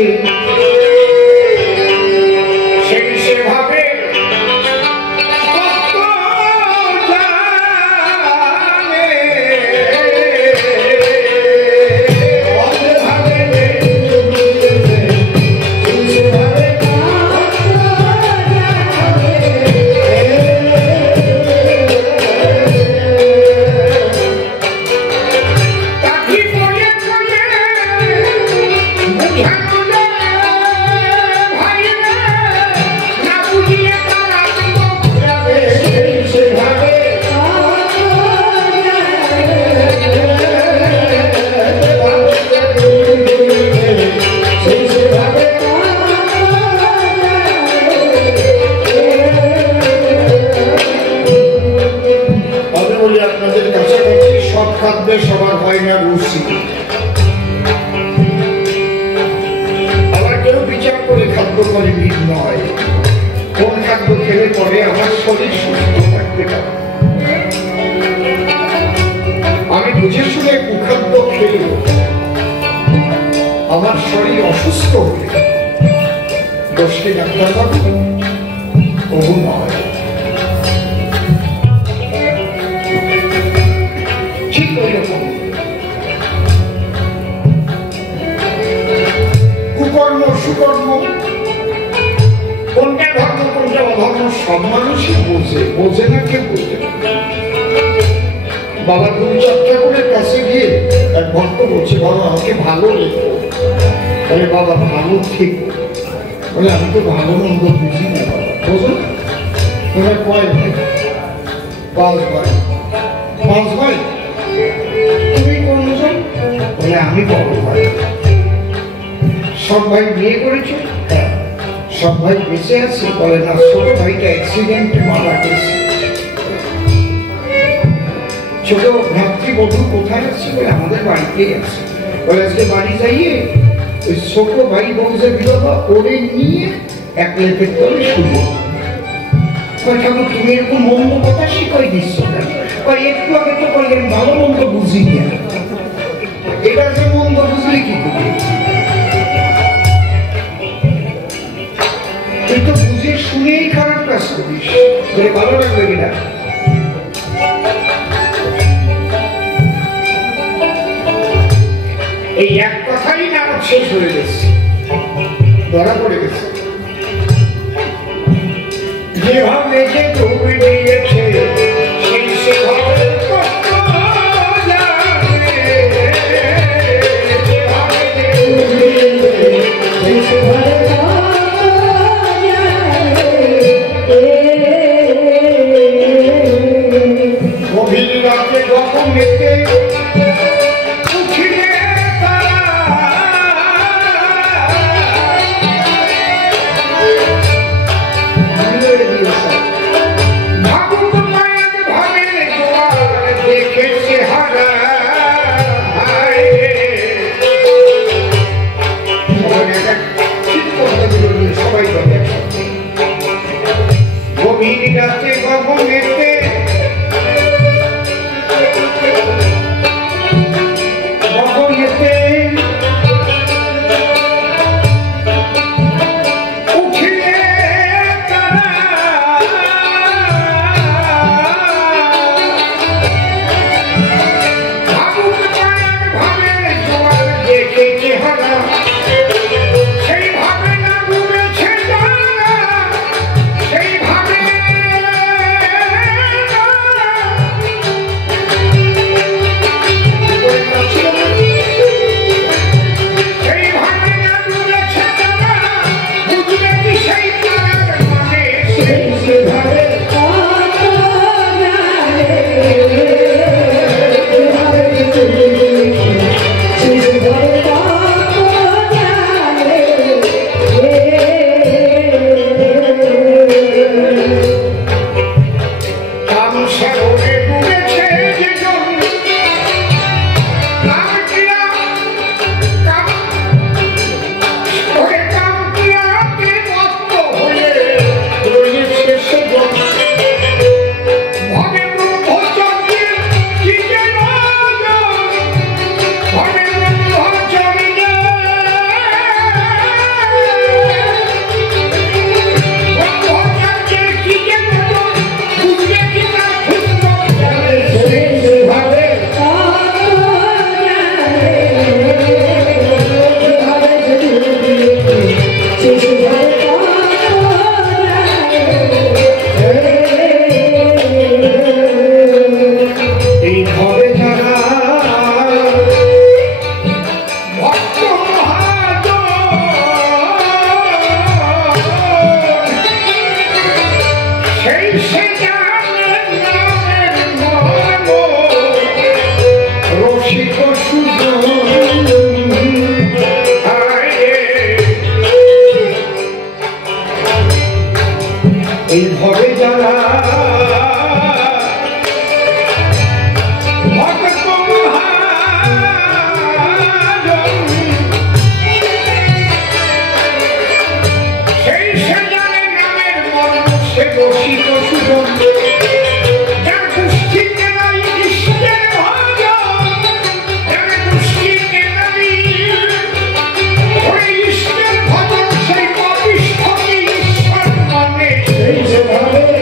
সেই সেভাবে সবার হয় না রুচি। আবার কেউ বিচার করে খাদ্য করে নয়, কোন খাদ্য খেলে পরে আমার শরীর সুস্থ থাকতে পারে। আমি বুঝে শুনে কুখাদ্য খেলে আমার শরীর অসুস্থ হলে দোষকে ডাক্তার পাবো, তবু নয়। কুকর্ম সুকর্ম কোনটা ধর্ম কোনটা অধর্ম সব মানুষই বোঝে না, কেউ বোঝে না। বাবা তুমি চর্চা করে কাছে গিয়ে এক ভক্ত বলছে, বাবা আমাকে ভালো লেখো। বলে বাবা ভালো ঠিক, বলে আমি তো ভালো মন্দ বুঝি না বাবা, বোঝো না? তোমরা কয় ভাই? 5 ভাই। 5 ভাই? তুমি কোনজন? বলে আমি বড় ভাই। সব ভাই বিয়ে করেছো? হ্যাঁ। সব ভাই বেঁচে আছে? বলে না, ছোট ভাইটা অ্যাক্সিডেন্টে মারা গেছে। ছোট ভাতৃবধূ কোথায় আছে? বলে আমাদের বাড়িতেই আছে। বলে আজকে বাড়ি যাইয়ে ওই ছোট ভাই বউ যে বিধবা ওরে নিয়ে এক লেপের তলে শুনবো। ঠাকুর তুমি এরকম মন্দ কথা শিখাই দিচ্ছ কেন? একটু আগে তো বললেন ভালো মন্দ বুঝি না, এটা যে মন্দ বুঝলি কি করে? তুই তো বুঝে শুনেই খারাপ কাজ করিস, বলে ভালো লাগবে কিনা? এই এক কথাই না শেষ হয়ে গেছে, ধরা পড়ে গেছে। যেভাবে যে ডুব দিয়েছে সেই সেভাবে গভীর রাতে যখন দেখতে উঠিলে ভাবুক মায়া গভীর রাতে গগনেতে উঠিলে তারা ভাবুক পায়ার ভাবে জোয়ার দেখে চেহারা সেইভাবে না ডুবেছে তারা সেইভাবে এই ঘরে যারা সেই সে জানে নামের মর্ম সে বসিত সুজন যার গোষ্ঠীতে নাই ঈশ্বরের ভজন যার গোষ্ঠীতে নাই ওই ঈশ্বরের ভজন সেই পাপিষ্ঠকে ঈশ্বর মানে সেই যে ভাবে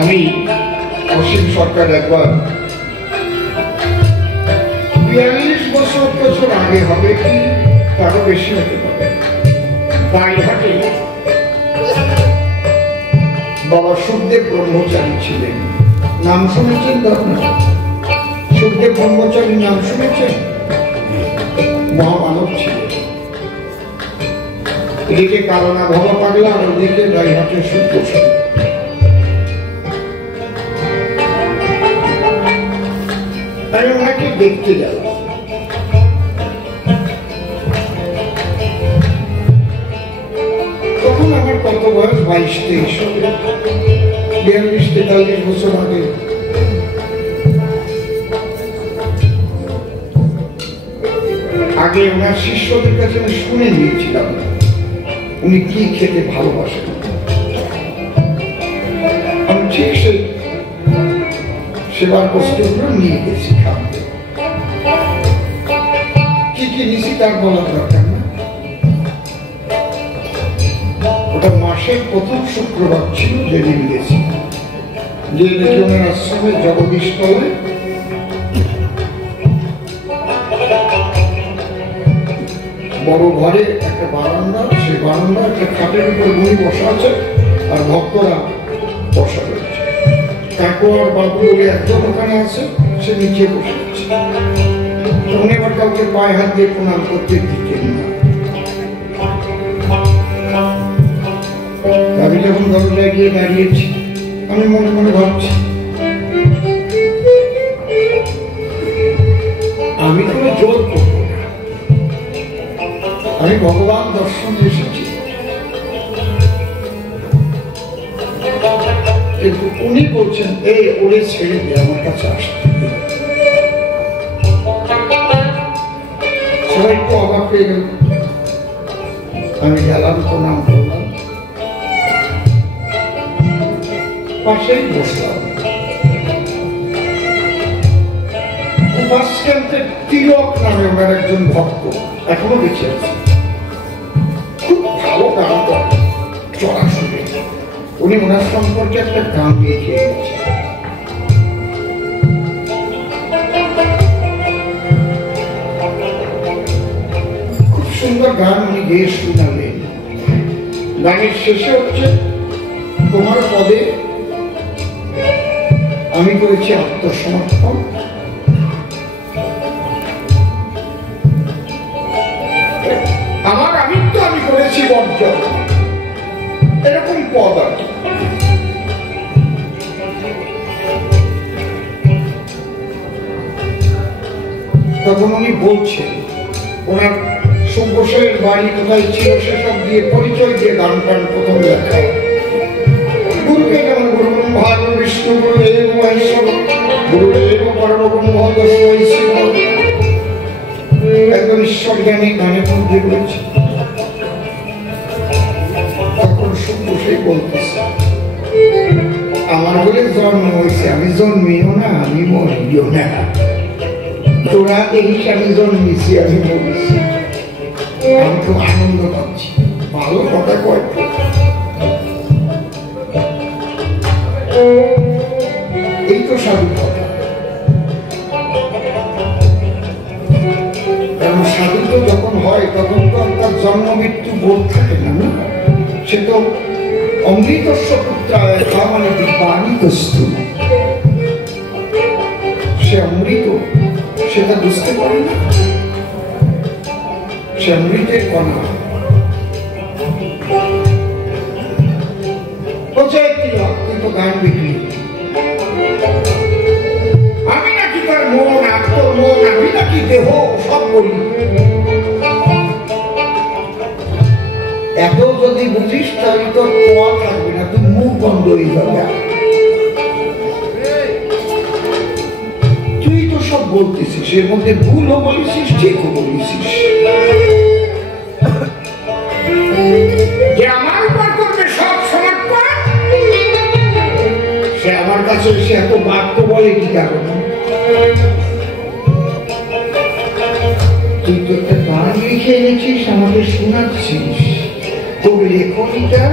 আমি অসীম সরকার একবার 42 বছর আগে হবে কি তারও বেশি হতে পারে, বাইহাটে বাবা সুখদেব ব্রহ্মচারী ছিলেন। নাম শুনেছেন তো আপনারা? সুখদেব ব্রহ্মচারী নাম শুনেছেন? মহামানব ছিলেন। এদিকে কারণা ভবা পাগলা আর ওদিকে বাইহাটের সুপ্রসন্ন। আমি ওনাকে দেখতে গেলাম। তখন আমার কত বয়স, 22-23 হবে, 42-43 বছর আগে। আগে ওনার শিষ্যদের কাছে আমি শুনে নিয়েছিলাম উনি কি খেতে ভালোবাসেন। আমি ঠিক সেই সেবার বস্তুগুলো নিয়ে গেছি খাওয়াতে। কি কি নিছি তার বলার দরকার না। ওটা মাসের প্রথম শুক্রবার ছিল, যেদিন গেছি, যে দেখি ওনার আশ্রমে জগদীশ তলায় বড় ঘরে একটা বারান্দা, সেই বারান্দা একটা খাটের উপর উনি বসা আছে আর ভক্তরা বসা রয়েছে। কাকুয়ার বাবু বলে একজন ওখানে আছে, সে নিচে বসে আছে। উনি আবার কাউকে পায়ে হাত দিয়ে প্রণাম করতে দিতেন না। আমি যখন দরজায় গিয়ে দাঁড়িয়েছি, আমি মনে মনে ভাবছি আমি কোনো জোর করবো না, আমি ভগবান দর্শনে এসেছি। কিন্তু উনি বলছেন এই ওরে ছেড়ে দিয়ে আমার কাছে আসতে। সবাই একটু অবাক হয়ে গেল। আমি গেলাম, প্রণাম করলাম, পাশেই বসলাম। তিলক নামে ওনার একজন ভক্ত এখনো বেঁচে আছে, খুব ভালো গান করে, চড়া শুনে। উনি ওনার সম্পর্কে একটা গান লিখে গেছেন। খুব সুন্দর গান উনি গেয়ে শোনালেন। গানের শেষে হচ্ছে, তোমার পদে আমি করেছি আত্মসমর্পণ, আমার আমিত্ব আমি করেছি বর্জন, এরকম পদ আর কি। তখন উনি বলছেন ওনার সুব্রসেনের বাড়ি কোথায় ছিল সেসব দিয়ে পরিচয় দিয়ে গান টান প্রথম লেখা। গুরুকে যেমন গুরু ব্রহ্মা গুরু বিষ্ণু গুরু দেব মহেশ্বর গুরু দেব পরমব্রহ্ম তস্মৈ শ্রী গুরু, একদম ঈশ্বর জ্ঞানী গানের মধ্যে রয়েছে। তখন সুব্রসেন বলতেছে আমার বলে জন্ম হয়েছে, আমি জন্মিও না আমি মরিও না, তোরা দেখিস আমি জন্মেছি আমি মরেছি। আমি খুব আনন্দ পাচ্ছি, ভালো কথা কয়। এই তো সাধু কথা। কারণ সাধু তো যখন হয় তখন তো তার জন্ম মৃত্যু বোধ থাকে না, সে তো অমৃতস্য পুত্রায় মানে দিব্যানিতস্তু, সে অমৃত, সেটা বুঝতে পারে না, সে অমৃতের কণা। কিন্তু গান বিক্রি, আমি নাকি তার মন, আত্মর মন, আমি নাকি দেহ, সব বলি। এত যদি বুঝিস তাহলে তোর কোয়া থাকবে না, তুই মুখ বন্ধ হয়ে যাবে। তুই তো সব বলতেছিস, এর মধ্যে ভুলও বলেছিস ঠিকও বলেছিস। যে আমার উপর করবে সব সমর্পণ, সে আমার কাছে এসে এত বাক্য বলে কি কারণ? তুই তো একটা গান লিখে এনেছিস, আমাকে শোনাচ্ছিস, তোর লেখনীটা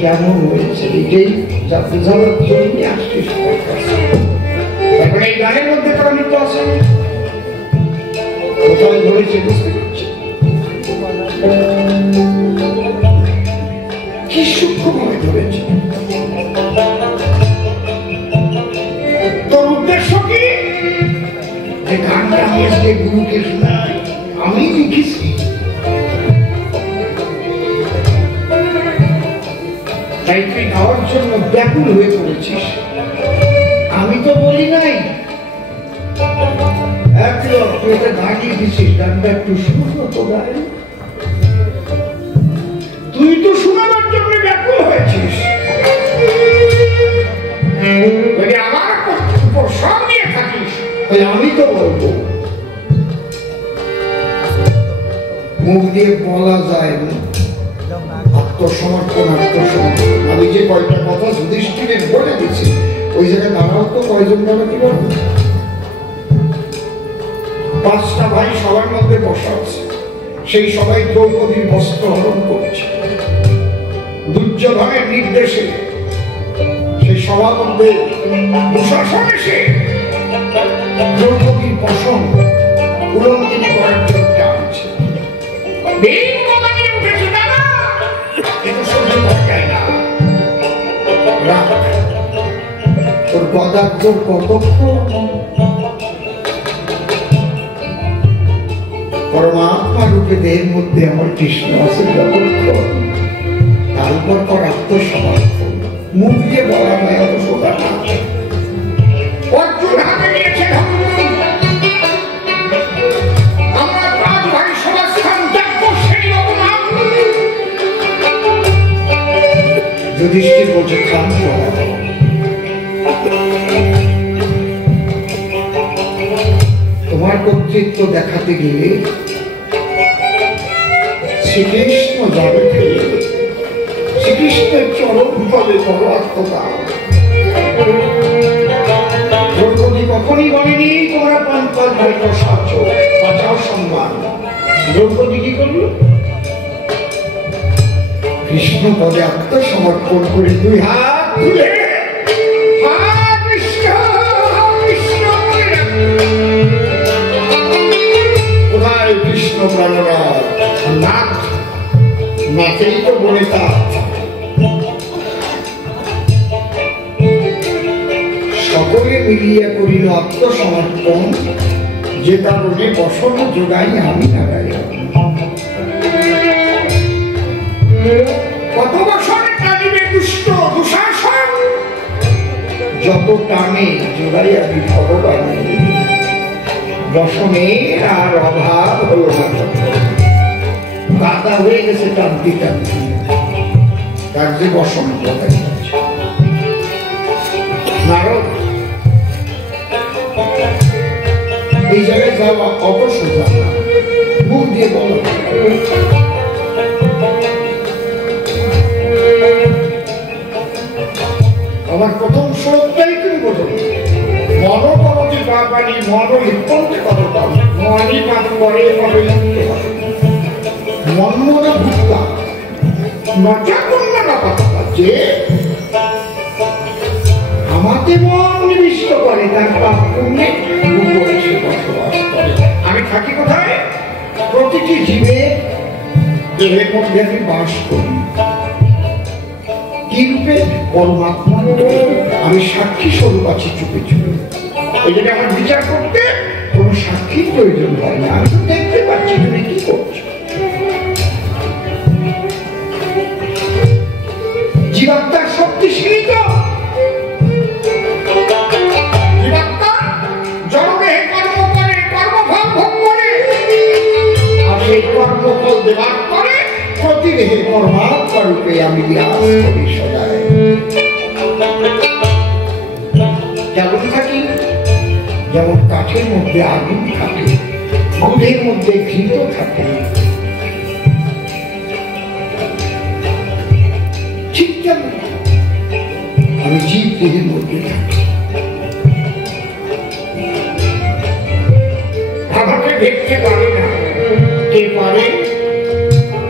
কেমন হয়েছে এটাই যা বোঝানোর জন্য আসছি সবার কাছে। এখন এই গানের মধ্যে প্রণীত আছে, কোথায় ধরেছে বুঝতে পারছি, কি সূক্ষ্মভাবে ধরেছে। তোর উদ্দেশ্য কি? যে গানটা আমি আজকে গুরুকে শোনাই, আমি লিখেছি, তাই তুই গাওয়ার জন্য ব্যাকুল হয়ে পড়েছিস। আমি তো বলি নাই তুই একটা গান লিখেছিস, গানটা একটু শুনো তো গাই। তুই তো শোনাবার জন্য ব্যাকুল হয়েছিস। আমার উপর সব নিয়ে থাকিস, আমি তো বলবো। মুখ দিয়ে বলা যায় না আত্মসমর্পণ, আত্মসমর্পণ। আমি যে কয়টা কথা যুধিষ্ঠিরের বলে দিচ্ছি, ওই জায়গায় দাঁড়াও তো কয়জন দাঁড়াতে পারবো? 5টা ভাই সবার মধ্যে বসা আছে, সেই সবাই দ্রৌপদীর বস্ত্র হরণ করছে। দুর্যোধনের নির্দেশে সেই সবার মধ্যে দুঃশাসন এসে দ্রৌপদীর পশম উলঙ্ঘিনী করার জন্য আনছে। তোর পদার্থ কতক্ষণ পরমাত্মা রূপে দেহের মধ্যে আমার কৃষ্ণ আছে যতক্ষণ, তারপর পর আত্মসমর্পণ। মুখ দিয়ে বলা যায় অত সোজা না। অর্জুন হাতে নিয়েছে আমরা 5 ভাই সমাজখান দেখব সেই অপমান। যুধিষ্ঠির বলছে খান তোমার কর্তৃত্ব দেখাতে গেলে শ্রীকৃষ্ণ যাবে ফেলে, শ্রীকৃষ্ণের চরণ ফলে বড় আত্মদান। দ্রৌপদী কখনই বলেনি তোমরা প্রান্তর হয়ত সাহায্য বাঁচাও সম্মান। দ্রৌপদী কি করল? কৃষ্ণ পদে আত্মসমর্পণ করে 2 হাত তুলে কোথায় কৃষ্ণ প্রাণরা নাথ, নাথেই তো বলে তার সকলে মিলিয়া করিল আত্মসমর্পণ, যে কারণে বসন যোগাই আমি নাগাই। কত বছরে কাঁদিবে দুষ্ট দুঃশাসন, যত টানে যোগাই আমি ভগবান। বসনে আর অভাব হলো না, কাদা হয়ে গেছে টানতে টানতে, তার যে বসন কোথায় নারদ। এই জায়গায় যাওয়া অত সোজা না, মুখ দিয়ে বলো। আমার প্রথম শ্লোকটাই তুমি বোঝো, মন করতে পারি মন লিপন্তে করো পারি মনই কাজ করে কবে লিখতে হবে। মন মনে ভুক্তা নচা কন্যা না পাতা যে আমাকে মন নিবিষ্ট করে, তার পাপ পুণ্যে উপরে সে বসবাস করে। আমি থাকি কোথায়? প্রতিটি জীবের দেহের মধ্যে আমি বাস করি। কি রূপে? পরমাত্মা। আমি সাক্ষী স্বরূপ আছি চুপে চুপে। এই জন্য আমার বিচার করতে কোনো সাক্ষীর প্রয়োজন হয় না, আমি তো দেখতে পাচ্ছি তুমি কি করছো। জীবাত্মার শক্তিশালী তো, জীবাত্মা জড়দেহে কর্ম করে, কর্মফল ভোগ করে, আর সেই কর্মফল দেবার করে প্রতিদেহে পরমাত্মা রূপে আমি বিরাজ করি সদায়। কেমন থাকি? যেমন কাঠের মধ্যে আগুন থাকে, দুধের মধ্যে ঘৃত থাকে, ঠিক তেমন আমি জীব দেহের মধ্যে থাকি। আমাকে দেখতে পারে না, কে পারে?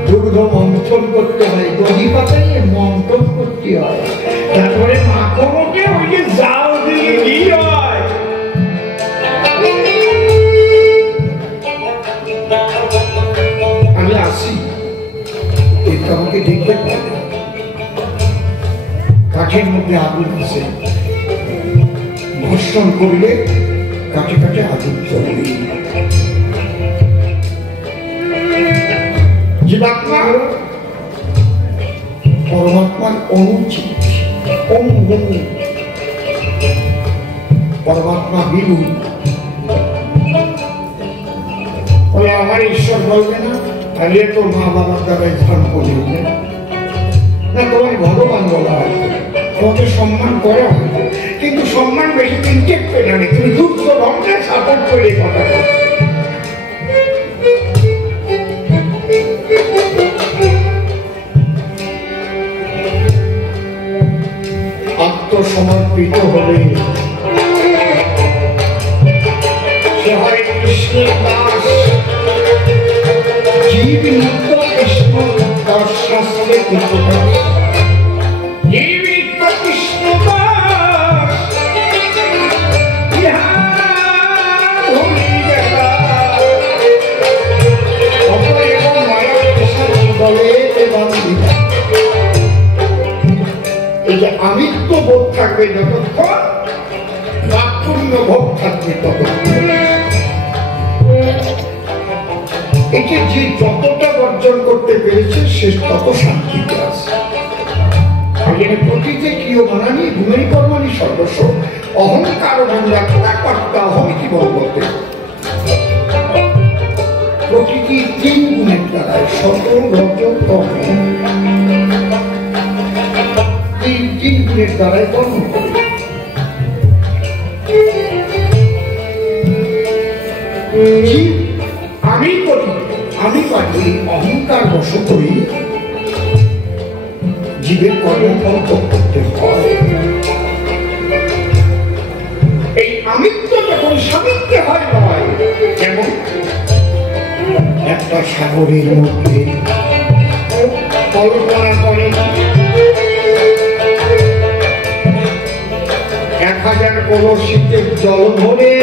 দুগ্ধ মন্থন করতে হয়, দহি পাতায় মন্থন করতে হয়, তারপরে মাখনকে ওই যে জাল দিয়ে কি হয়। আমি আসি, কিন্তু আমাকে দেখতে পাই না। কাঠের মধ্যে আগুন আছে, ঘর্ষণ করলে কাঠে কাঠে আগুন চলবে। জীবাত্মা পরমাত্মার অনুচিত, পরমাত্মা বিভু বলে আমার ঈশ্বর বলবে না, তাহলে তোর মা বাবার দ্বারাই ধ্যান করে না, তোমার ভগবান বলা হয়, তোমাকে সম্মান করা হয়, কিন্তু সম্মান বেশি দিন টেকবে না, তুমি দুঃখ রঙে সাপোর্ট করে কথা বলছো। আত্মসমর্পিত হলে সে হয় কৃষ্ণের দাস, জীব নিত্য কৃষ্ণ দাস, শাস্ত্রে কৃতদাস, জীব নিত্য কৃষ্ণ দাস, ইহা ভুলি গেলা অতএব মায়া পিশাচী বলে বান্ধিবা। এই যে আমিত্ব বোধ থাকবে যতক্ষণ, বাৎপূর্ণ ভোগ থাকবে ততক্ষণ। একে যে যতটা বর্জন করতে পেরেছে সে তত শান্তিতে আছে। প্রকৃতি কিয় মানানি গুণের কর্মানি সর্বস্ব, অহংকার গঙ্গা কর্তা অহমিতি বলতে। প্রকৃতি তিন গুণের দ্বারায় সত রজ তম, তিন গুণের দ্বারাই কর্ম করে। আমি করি, আমি পারি, অহংকার বশ করি, জীবের কর্মফল ভোগ করতে হয়। এই আমিত্ব যখন স্বামিত্বে হয় নয়, যেমন একটা সাগরের মধ্যে কল্পনা করে 1000 কলসিতে জল ভরে,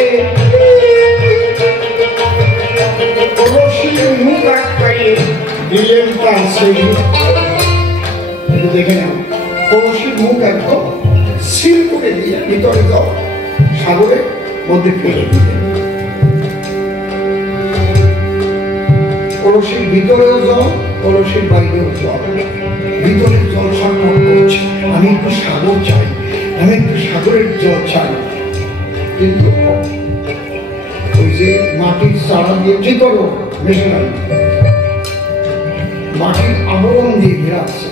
কলসির মুখ আটকাইয়ে দিলেন তার সেই, দেখে নাও, কলসির মুখ একদম সিল করে দিয়ে ভিতরে জল সাগরের মধ্যে ফেলে দিলেন। কলসির ভিতরেও জল, কলসির বাইরেও জল, ভিতরে জল সংগ্রহ করছে, আমি একটু সাগর চাই, আমি একটু সাগরের জল চাই। কিন্তু ওই যে মাটির চারা দিয়ে কি করো মেশিনারি, মাটির আবরণ দিয়ে ঘেরা আছে,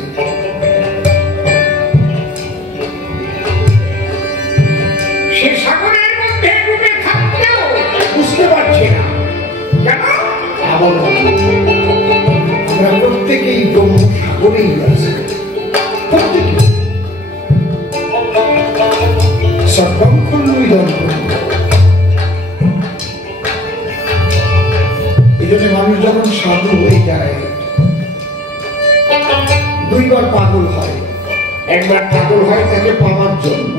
সে সাগরের মধ্যে ডুবে থাকতেও বুঝতে পারছে না, কেন? আবরণ। আমরা প্রত্যেকেই ব্রহ্ম সাগরেই আছে, প্রত্যেকে সর্বং খলুইদং। এই জন্য মানুষ যখন সাধু হয়ে যায় দুইবার পাগল হয়। একবার পাগল হয় তাকে পাওয়ার জন্য,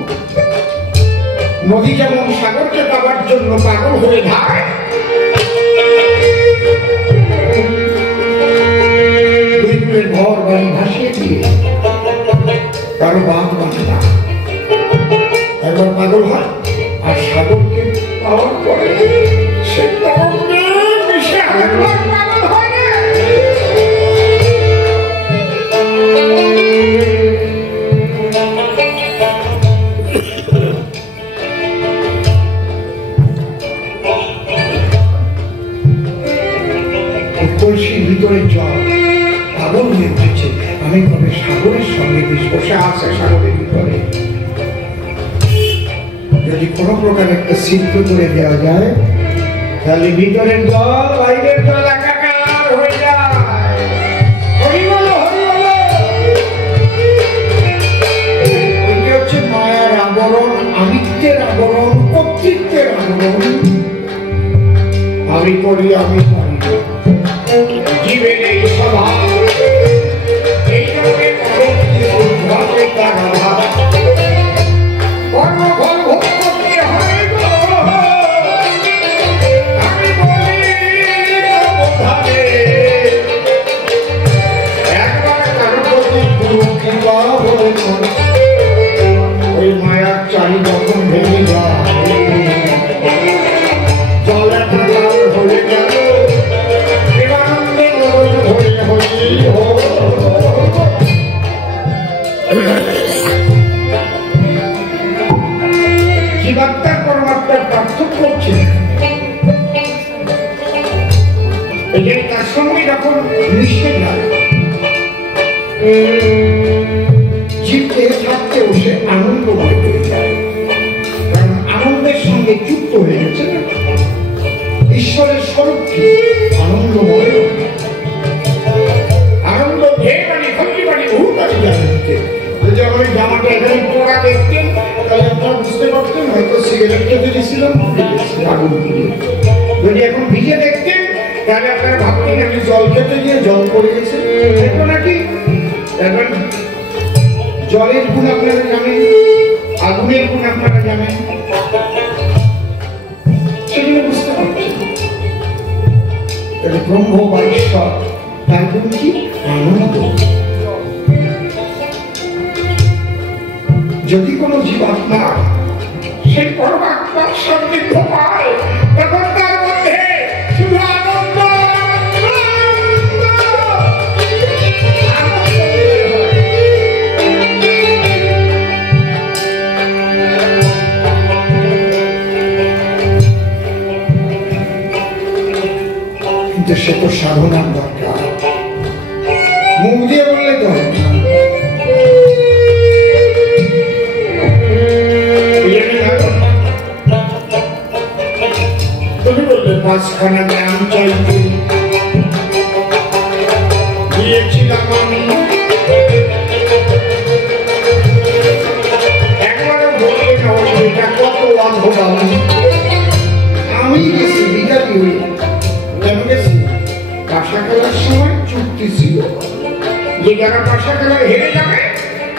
নদী যেমন সাগরকে পাওয়ার জন্য পাগল হয়ে যায়, দুই কুলের ঘর বাড়ি ভাসিয়ে দিয়ে কারো বাপ মানে না, একবার পাগল হয়। আর সাগরকে পাওয়ার পরে সে পাগল হয় না। কলসির ভিতরে জল, পাগল হয়ে উঠেছে, আমি কবে সাগরের সঙ্গে বসে আছে সাগরের ভিতরে। যদি কোনো প্রকার একটা সিদ্ধ করে দেওয়া যায়, তাহলে ভিতরের জল বাইরের জল একাকার হয়ে যায়। ওইটা হচ্ছে মায়ার আবরণ, আমিত্বের আবরণ, কর্তৃত্বের আবরণ। আমি করি, আমি পারি, জীবের এই স্বভাব। চারি যখন ভেঙে যায় জলে ঢাকার হয়ে গেল প্রেমানন্দে হয়ে জীবাত্মার পরমাত্মার পার্থক্য হচ্ছে এই যে তার সঙ্গে যখন মিশে যায় জীবকে থাকতেও সে আনন্দময় হয়ে যায়, কারণ আনন্দের সঙ্গে যুক্ত হয়ে গেছে না। ঈশ্বরের স্বরূপটি আনন্দময়, আনন্দ ধেয়ে মানে খন্ডি মানে বহুকারী জানতে। যদি আমার জামাটা এখানে পোড়া দেখতেন তাহলে আপনারা বুঝতে পারতেন হয়তো সিগারেট খেতে দিয়েছিলাম আগুন দিয়ে। যদি এখন ভিজে দেখতেন তাহলে আপনারা ভাবতেন আমি জল খেতে গিয়ে জল পড়ে গেছে। দেখো নাকি এখন জলের গুণ আপনারা জানেন, আগুনের গুণ আপনারা জানেন, সেগুলো বুঝতে পারছেন। ব্রহ্ম বা ঈশ্বর তার গুণ কি? আনন্দ। যদি কোনো জীবাত্মা সেই পরমাত্মার সান্নিধ্য পায় তখন তার মধ্যে শুধু আনন্দ। কিন্তু সে তো সাধনার দরকার, মুখ দিয়ে বললে তো তুমি বললে 5খানা গ্রাম চাইতে দিয়েছিলাম আমি, একবারও বললে এটা কত লাভ আমি গেছি বিকারি হই। কেন গেছি? পাশা খেলার সময় চুক্তি ছিল যে যারা পাশা খেলায় হেরে যাবে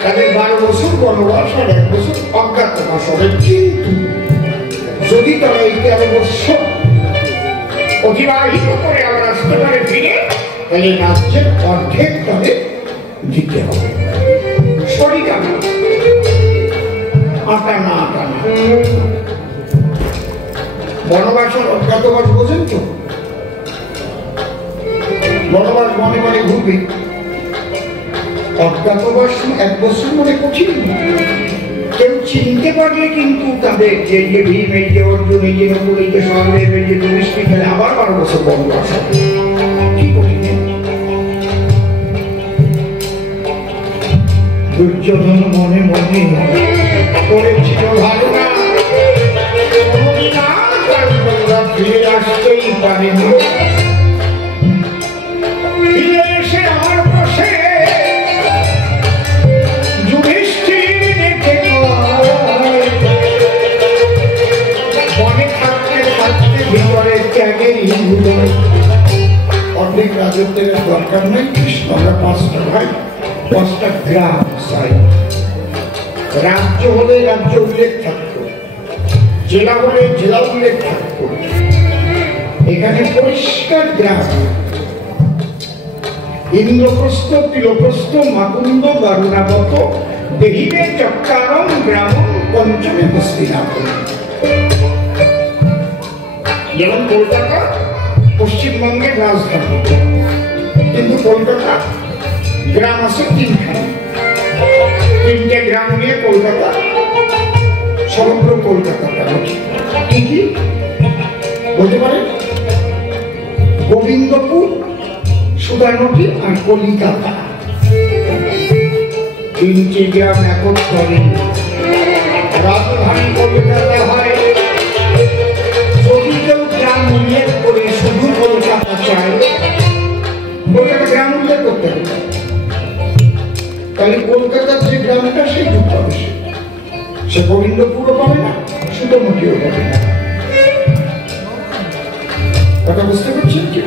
তাদের 12 বছর বনবাস আর 1 বছর অজ্ঞাতবাস হবে। কিন্তু যদি তারা এই 13 বছর অতিবাহিত করে আবার আসতে পারে ফিরে, তাহলে রাজ্যের অর্ধেক তাদের দিতে হবে। শরীর আটা না আটা না। বনবাস আর অজ্ঞাতবাস বোঝেন তো? বনবাস মনে মনে ঘুরবে, অজ্ঞাতবাস 1 বছর মনে কঠিন। কেউ চিনতে পারলে কিন্তু তাদের যে ভীম, এই যে অর্জুন, এই যে নকুল, এই যে সহদেব, এই যে যুধিষ্ঠির আবার 12 বছর বনবাস হবে। কি কঠিন! দুর্যোধন মনে মনে করেছিল ধারণা কোনদিন আর ফিরে আসতেই পারেনি। অনেক রাজত্বের দরকার নেই, কৃষ্ণ আমরা 5টা ভাই, 5টা গ্রাম চাই। রাজ্য হলে রাজ্য উল্লেখ থাকতো, জেলা হলে জেলা উল্লেখ থাকতো। এখানে পরিষ্কার গ্রাম, ইন্দ্রপ্রস্থ, তিলপ্রস্থ, মাকুন্দ, বারুণাবত, দেহিবে চক্কারম গ্রামম পঞ্চমে হস্তিনাপুর। যেমন কলকাতা পশ্চিমবঙ্গের রাজধানী, কিন্তু কলকাতা গ্রাম আছে 3খানা। 3টে গ্রাম নিয়ে কলকাতা, সমগ্র কলকাতাটা কি কি বলতে পারে? গোবিন্দপুর, সুধানদী আর কলিকাতা। 3টে গ্রাম একত্রে রাজধানী কলকাতা হয়। যদি কেউ গ্রাম উল্লেখ করে শুধু কলকাতা চায়, কলকাতা গ্রাম উল্লেখ করতে হবে, তাহলে কলকাতার যে গ্রামটা সেই যুক্ত হবে। সে গোবিন্দপুরও পাবে না, সুধানদীও পাবে না। কথা বুঝতে পারছেন কি?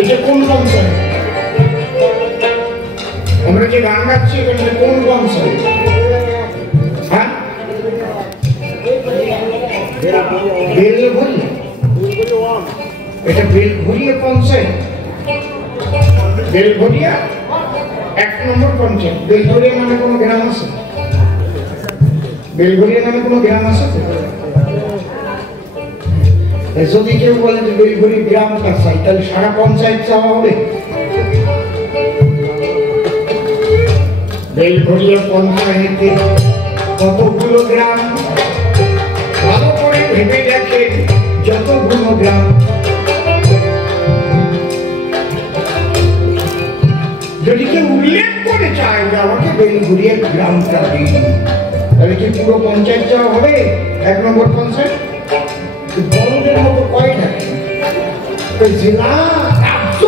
এটা কোন পঞ্চায়েত? আমরা যে গান গাচ্ছি এখানে কোন পঞ্চায়েত? হ্যাঁ, বেলঘরিয়া। এটা বেলঘরিয়া পঞ্চায়েত। বেলঘরিয়া 1 নম্বর পঞ্চায়েত। বেলঘরিয়া নামে কোনো গ্রাম আছে? বেলঘরিয়া নামে কোনো গ্রাম আছে? যদি কেউ বলে যে বেলঘরি গ্রামটা চাই, তাহলে সারা পঞ্চায়েত চাওয়া হবে? বেলঘরিয়া পঞ্চায়েতে কতগুলো গ্রাম? ভালো করে ভেবে দেখেন, যতগুলো গ্রাম। যদি কেউ উল্লেখ করে চায় যে আমাকে বেলঘরিয়া গ্রামটা দিন, তাহলে কি পুরো পঞ্চায়েত চাওয়া হবে? 1 নম্বর পঞ্চায়েত বড়দের মতো কয় না, জেলা রাজ্য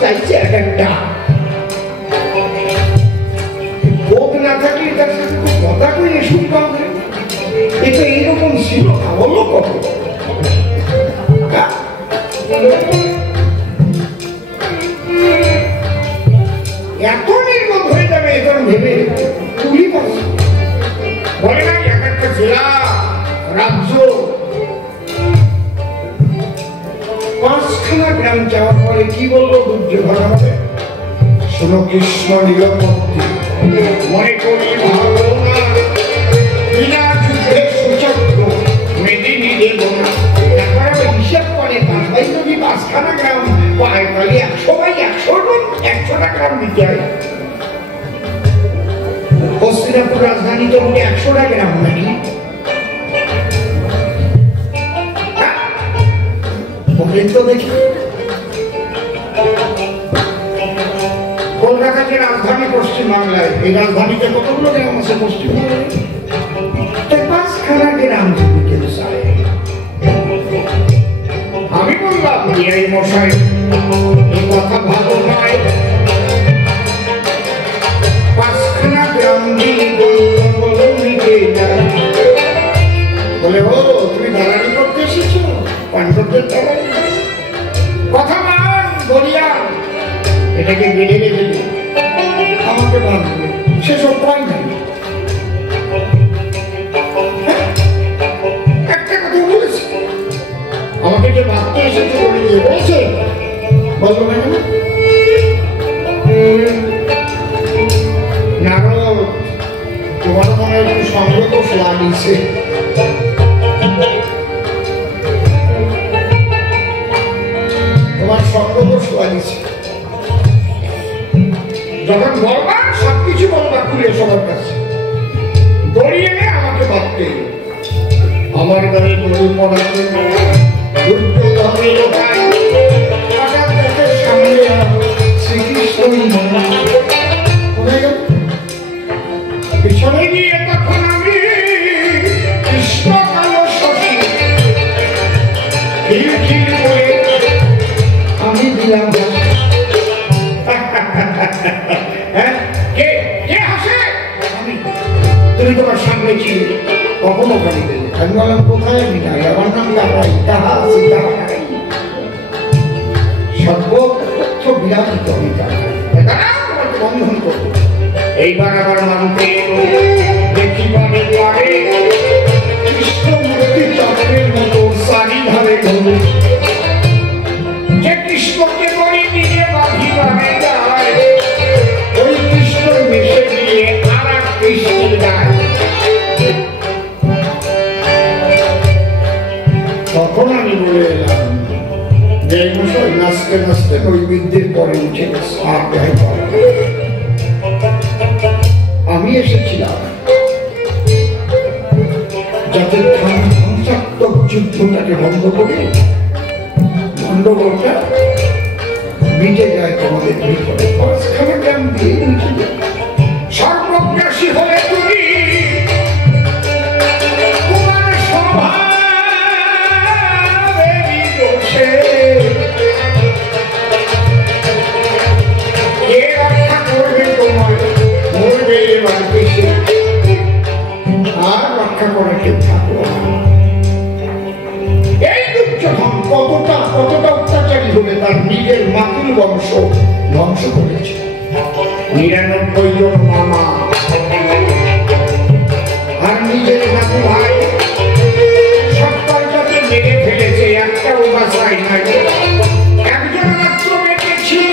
চাইছে এক একটা। বোধ না থাকলে তার সাথে কথা কই শুনতে হবে। এটা এইরকম ছিল, হলো কত এত নির্মম হয়ে যাবে এখন ভেবে তুলি বলে না এক একটা জেলা রাজ্য। 5খানা গ্রাম যাওয়ার পরে কি বলবো দুর্যোধন হবে? শোনো কৃষ্ণ নিরপত্তি মনে করি ভালো না, বিনা যুদ্ধে সুচক্র মেদিনী দেব না। তারপর আমি হিসাব করে 5 ভাই যদি 5খানা গ্রাম পায়, তাহলে 100 বাই 100টা গ্রাম দিতে হয়। হস্তিনাপুর রাজধানী তো 100টা গ্রাম নাকি? তো দেখি কলকাতা যে রাজধানী পশ্চিমবাংলায়, এই রাজধানীতে কতগুলো গ্রাম আছে পশ্চিমবাংলায়? 5খানা গ্রাম যদি কেউ চায়। আমি বললাম এই মশাই এই কথা ভালো নয়। 5খানা গ্রাম দিয়ে বলে ও তুমি দালালি করতে এসেছো? পাণ্ডবদের দালালি কথা মান বলিয়া এটাকে বেড়ে রেখে আমাকে বাঁধবে, সেসব পাই নাই। একটা কথা বলেছি, আমাকে যে বাঁধতে এসেছে বলছে বলবো না নারদ, তোমার মনে একটু সংগত লাগিয়েছে। তোমার সংগত লাগিয়েছে, যখন বলবা সবকিছু বলবা খুলে সবার কাছে, দড়িয়ে আমাকে বাঁধতে। আমার ঘরে দড়ি পড়াতে সামনে শ্রীকৃষ্ণ পিছনে গিয়ে তখন আমি কৃষ্ণ কালো শশী করে আমি দিলাম। তুমি তোমার সামনে ছিলে কখনো পারি দিলে, আমি বললাম কোথায় আমি নাই, আমার নাম সর্বত্র বিরাজিত আমি বন্ধন করবো। এইবার আবার মানতে দেখি মনে পড়ে কৃষ্ণমূর্তি চক্রের মতো চারিধারে ঘুরে, যে কৃষ্ণকে করে নিয়ে বাঁধি বাঁধে যায়, ওই কৃষ্ণ মিশে দিয়ে আর এক কৃষ্ণের গায়। তখন আমি বলে এলাম যে মশাই নাচতে নাচতে নৈবেদ্যের পরে উঠে গেছে, আর গায়ে আমি এসেছিলাম যাতে ধ্বংসাত্মক যুদ্ধটাকে বন্ধ করে গন্ডগোলটা মিটে যায় তোমাদের ভিতরে। 5খানা গ্রাম দিয়ে মিটে যায়। সর্বগ্রাসী হলে তুমি তোমার স্বভাবেরই দোষে কে রক্ষা করবে তোমার? মরবে এবার দেশে, আর রক্ষা করে কেউ থাকলো না। এই দুর্যোধন কতটা অত্যাচারী হবে, তার নিজের মাতুল বংশ ধ্বংস করেছে। 99 জন মামা আর নিজের নাতু ভাই সব কয়টাকে মেরে ফেলেছে, একটাও বাঁচাই নাই। একজন মাত্র বেঁচে ছিল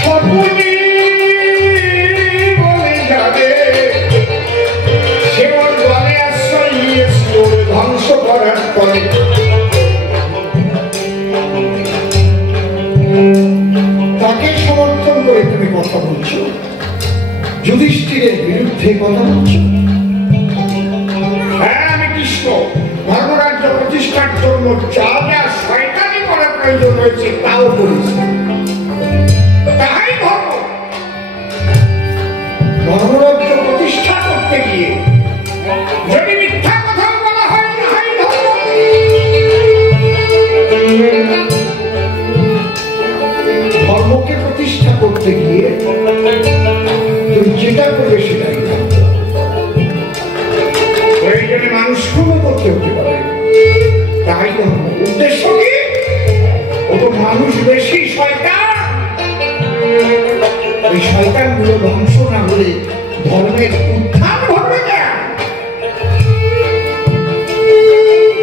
শকুনি বলে যাবে করে তাকে সমর্থন করে তুমি কথা বলছো, যুধিষ্ঠিরের বিরুদ্ধে কথা বলছো। হ্যাঁ, আমি কৃষ্ণ ধর্মরাজ্য প্রতিষ্ঠার জন্য যা যা শয়তানি করার প্রয়োজন রয়েছে তাও করেছি, তাহাই ধর্ম। ধর্মরাজ্য প্রতিষ্ঠা করতে গিয়ে যদি মিথ্যা কথা বলা হয় তাহাই ধর্ম। ধর্মকে প্রতিষ্ঠা করতে গিয়ে তুমি যেটা করবে সেটাই প্রয়োজনে মানুষ খুবই করতে হতে পারে, তাই ধর্ম। উদ্দেশ্য কি? ও তো মানুষ বেশি শয়তান, ওই শয়তান গুলো ধ্বংস না হলে ধর্মের উত্থান ঘটবে না।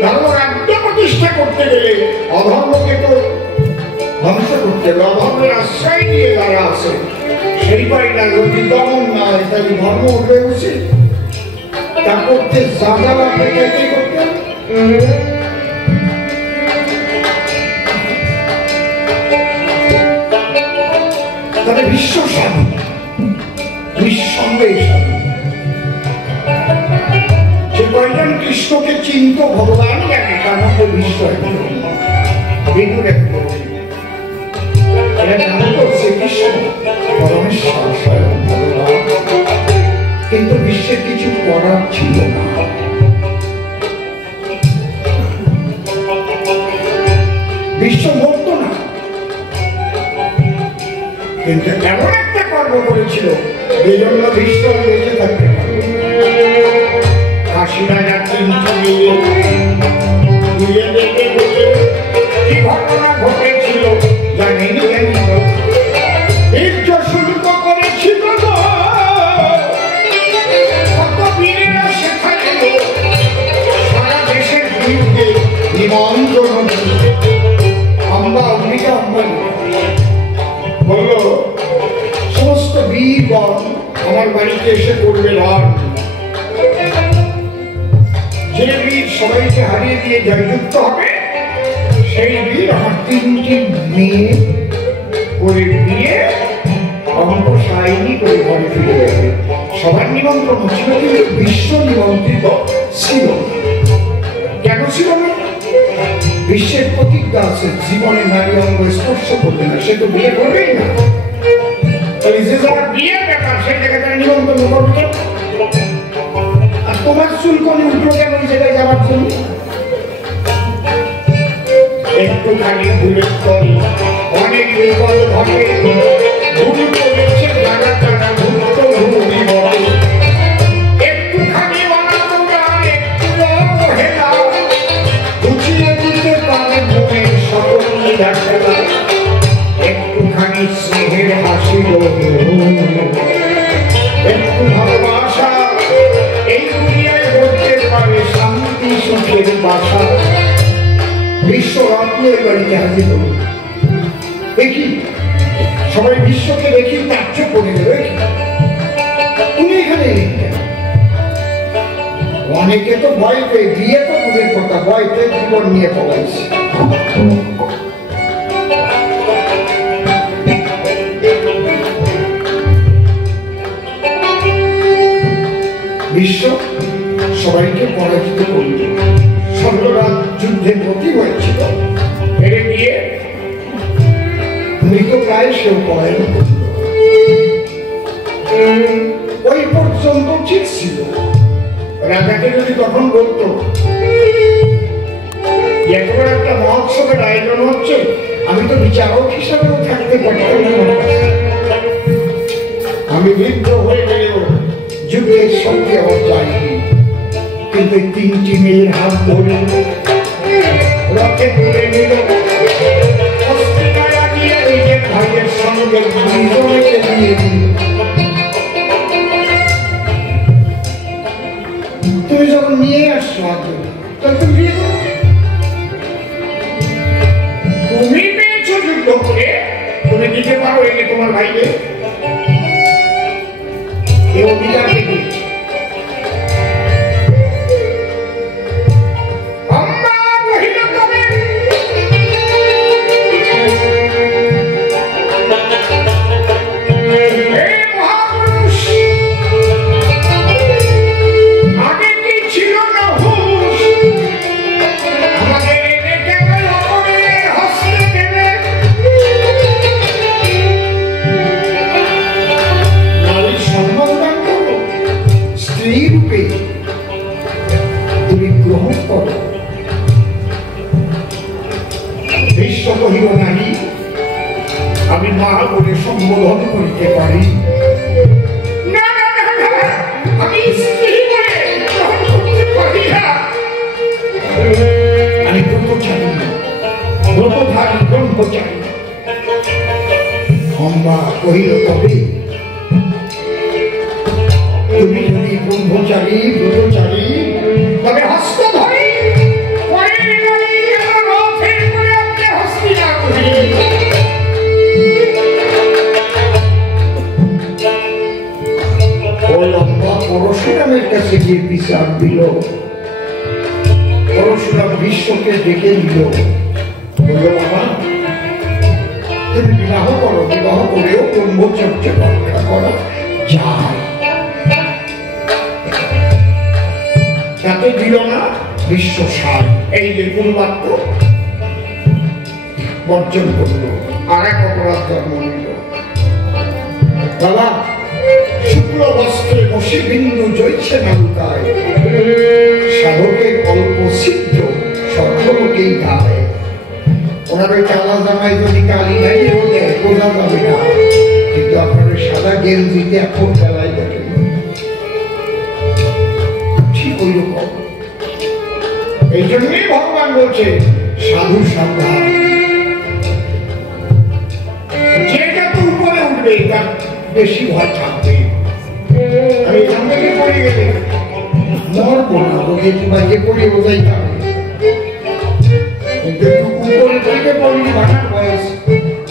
ধর্মরাজ্য প্রতিষ্ঠা করতে গেলে অধর্মকে তো ধ্বংস করতে হবে। অধর্মের আশ্রয় নিয়ে যারা আছে সেই বাড়িটা যদি দমন না হয় তাহলে ধর্ম উঠবে উচিত। তা করতে যা যা লাগবে তাই করতে হবে। তাহলে বিশ্ব স্বাধীন, নিঃসন্দেহে স্বাধীন। যে কয়জন কৃষ্ণকে চিন্ত ভগবান জানে তার মধ্যে বিশ্ব কিন্তু বিশ্বে কিছু করার ছিল না। বিশ্ব মরত না, কিন্তু এমন একটা কর্ম করেছিল এই জন্য বিশ্ব বেঁচে থাকতে পারে। ৮০,০০০ কি ঘটনা ঘটেছিল জানি শুল্ক করেছিল কত বীরেরা সেখানে সারা দেশের বিরুদ্ধে নিমন্ত্রণ। আমরা অম্বিকা আম্বানি বলল সমস্ত বীরগণ আমার বাড়িতে এসে করবে লড়। যে বীর সবাইকে হারিয়ে দিয়ে জয়যুক্ত হবে সেই বীর আমার ৩টি মেয়ে করে দিয়ে অঙ্কশায়িনী করে ঘরে ফিরে যাবে। সবার নিমন্ত্রণ ছিল কিন্তু বিশ্ব নিমন্ত্রিত ছিল। কেন ছিল না? বিশ্বের প্রতিজ্ঞা আছে জীবনে নারী অঙ্গ স্পর্শ করবে না, সে তো বিয়ে করবেই না। যে যারা বিয়ের ব্যাপার সেই জায়গায় তারা নিমন্ত্রণ করবে। আর তোমার চুলকনি উঠলো কেন ওই জায়গায় যাওয়ার জন্য? একটুখানি ভুলের ফল অনেক বিপদ ঘটে। ভুল করেছে যারা তারা ভুক্ত ভূমি বলে। একটুখানি অনাথগান একটু অবহেলা উঠিয়ে দিতে পারে ভূমির সকল নিরাশা। একটুখানি স্নেহের হাসি একটু ভালোবাসা এই দুনিয়ায় বলতে পারে শান্তি সুখের বাসা। বিশ্বরত্ন এই বাড়িতে হাজির হল। দেখি সবাই বিশ্বকে দেখি তাজ্জব করে দেবে, তুমি এখানে অনেকে তো ভয় পেয়ে বিয়ে তো দূরের কথা ভয় পেয়ে জীবন নিয়ে পড়াইছে। বিশ্ব সবাইকে পরাজিত করল। স্বর্গরাজ যুদ্ধের প্রতি হয়েছিল, হেরে গিয়ে মৃতপ্রায় সেও পলায়ন করল। ওই পর্যন্ত ঠিক ছিল। রাজাকে যদি তখন বলতো এত বড় একটা মহোৎসবের আয়োজন হচ্ছে, আমি তো বিচারক হিসাবেও থাকতে পারতাম না, আমি বৃদ্ধ হয়ে গেলেও যুদ্ধের সঙ্গে আমার যায়নি। কিন্তু ৩টি মেয়ের হাত ধরে রথে তুলে নিল, নিজের ভাইয়ের সঙ্গে দুজনকে নিয়ে দিল। তুমি যখন নিয়ে আসছো তখন তুমি বিয়ে করো। তুমি পেয়েছো যুদ্ধ করে, তুমি দিতে পারো একে তোমার ভাইকে। এই অধিকার দিয়েছে। আমার সম্বোধন করিতে পারি। আমি স্ত্রী বলে গ্রহণ করতে পারি না। আমি ব্রহ্মচারী, ব্রতধারী ব্রহ্মচারী। অম্বা কহিল, তবে তুমি যদি ব্রহ্মচারী ব্রতচারী তবে হস্ত ধরি পরশুরামের কাছে গিয়ে বিচার দিল। পরশুরাম বিশ্বকে ডেকে নিল, বলল, বাবা তুমি বিবাহ করো, বিবাহ করেও ব্রহ্মচর্য রক্ষা করা যায়। তাতে দিল না বিশ্ব সার, এই যে গুণবাক্য বর্জন করল, আর এক অপরাধ জন্ম নিল। বাবা শুক্ল বস্ত্রে বসে বিন্দু জয়ছে নৌকায়, সাধকের অল্প সিদ্ধ সর্বলোকেই গায়। ওনার ওই কালা জামাই যদি কালি গাইয়েও দেয় বোঝা যাবে না, কিন্তু আপনার ওই সাদা গেঞ্জিতে এখন বেলায় দেখেন ঠিক ওই রকম। এই জন্যই ভগবান বলছে সাধু সাবধান, যেটা তো উপরে উঠবে তার বেশি ভয় থাকবে। আমি এখান থেকে পড়ে গেলে মরবো না, ওকে বাইরে পড়ে বোঝাইতে হবে, কিন্তু উপরে থেকে পড়লে ভাটার বয়স।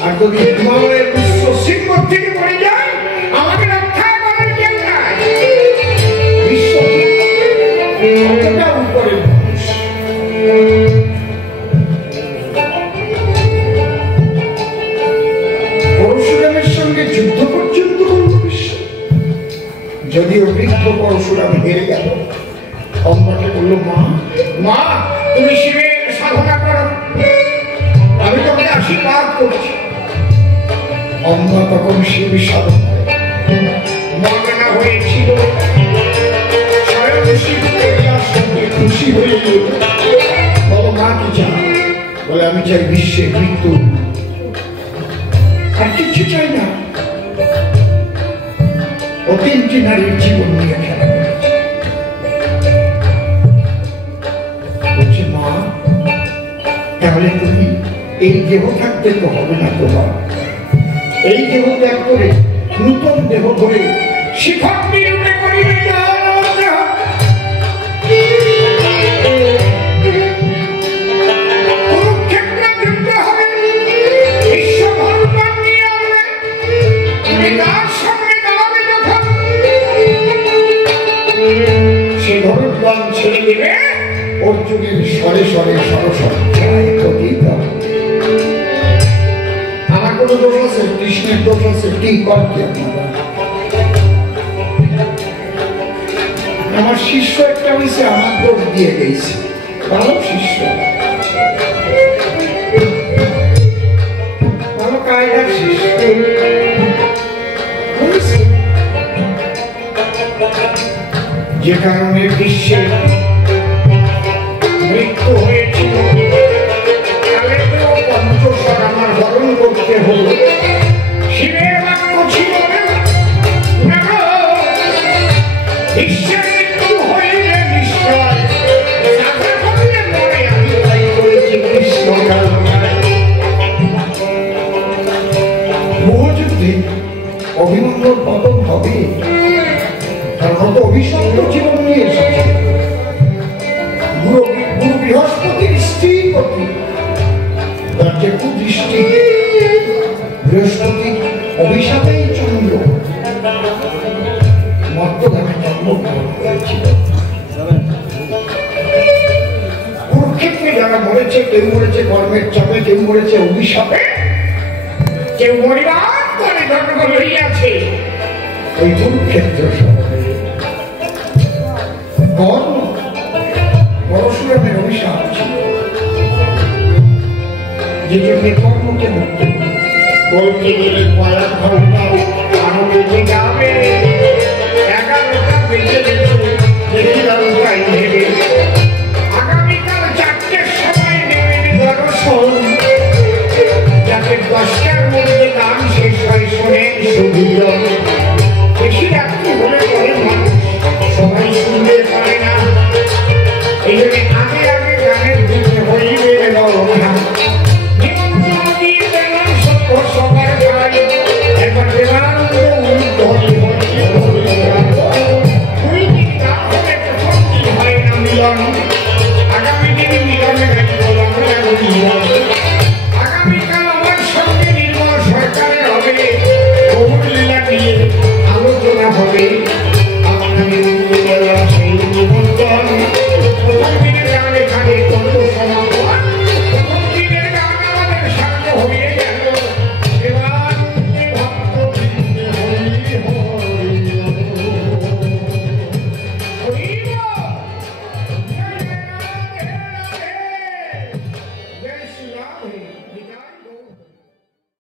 আর যদি হিমালয়ের উচ্চ শৃঙ্গ থেকে পড়ে যায় আমাকে রক্ষা করার কেউ নাই। বিশ্ব কতটা উপরে মানুষ। পরশুরামের সঙ্গে যুদ্ধ পর্যন্ত করল বিশ্ব, যদিও বৃদ্ধ পরশুরাম হেরে গেল। অম্বাকে বলল, মা মা তুমি শিবের সাধনা করো, আমি তোমাকে আশীর্বাদ করছি। অম্বা তখন শিব সাধনায় মগ্ন হয়েছিল। স্বয়ং শিব এর সঙ্গে খুশি হয়ে বলো, মা কি চাও? বলে, আমি চাই বিশ্বের মৃত্যু, আর কিছু চাই না। ও তিনটি নারীর জীবন নিয়ে খেলা করেছে। বলছে, মা তাহলে তুমি এই দেহ থাকতে তো হবে না তোমার, এই দেহ ত্যাগ করে নূতন দেহ ধরে শিখর নিরূপে করিবে কুরুক্ষেত্রে যুদ্ধ হবে, বিশ্ব ভগবান নিয়ে আসবে, তুমি তার সামনে দাঁড়াবে যখন সে ধনুর্বাণ ছেড়ে দেবে, অর্জুনের স্বরে স্বরে সরস্বতী আমার কোনো দোষ আছে? কৃষ্ণের দোষ আছে? কি করতে আমার শিষ্য একটা হয়েছে, আমার দোষ দিয়ে গেছে, ভালো শিষ্য, ভালো কায়দার শিষ্য। যে কারণে বিশ্বে মৃত্যু হয়েছিল, পঞ্চস্বর আমার হরণ করতে হলো। শিবের বাক্য ছিল বিশ্বের মৃত্যু হইলে নিশ্চয়, সাধা করলে মরে, আমি তাই করেছি কৃষ্ণ কারণায়। বহুযুদ্ধে অভিনন্দন পতন হবে, তার মতো অভিশপ্ত জীবন নিয়ে এসেছে। গুরু বৃহস্পতির স্ত্রী প্রতি তার যে কুদৃষ্টি, বৃহস্পতির অভিশাপেই চন্দ্র মর্তধামে জন্মগ্রহণ করেছিল। কুরুক্ষেত্রে যারা মরেছে, কেউ মরেছে কর্মের চাপে, কেউ মরেছে অভিশাপে, কেউ মরিবার পরে জন্ম লইয়াছে ওই কুরুক্ষেত্র শহরে। কর্ম পরশুরামের অভিশাপ ছিল, যে জন্য কর্মকে মুক্ত বলতে গেলে কয়েক ঘন্টা আরো বেঁচে যাবে। 11টা বেজে গেছে, দেখিলাম তাই ভেবে আগামীকাল 4টের সময় নেবেন দর্শন, যাতে 10টার মধ্যে গান শেষ হয় শুনে করে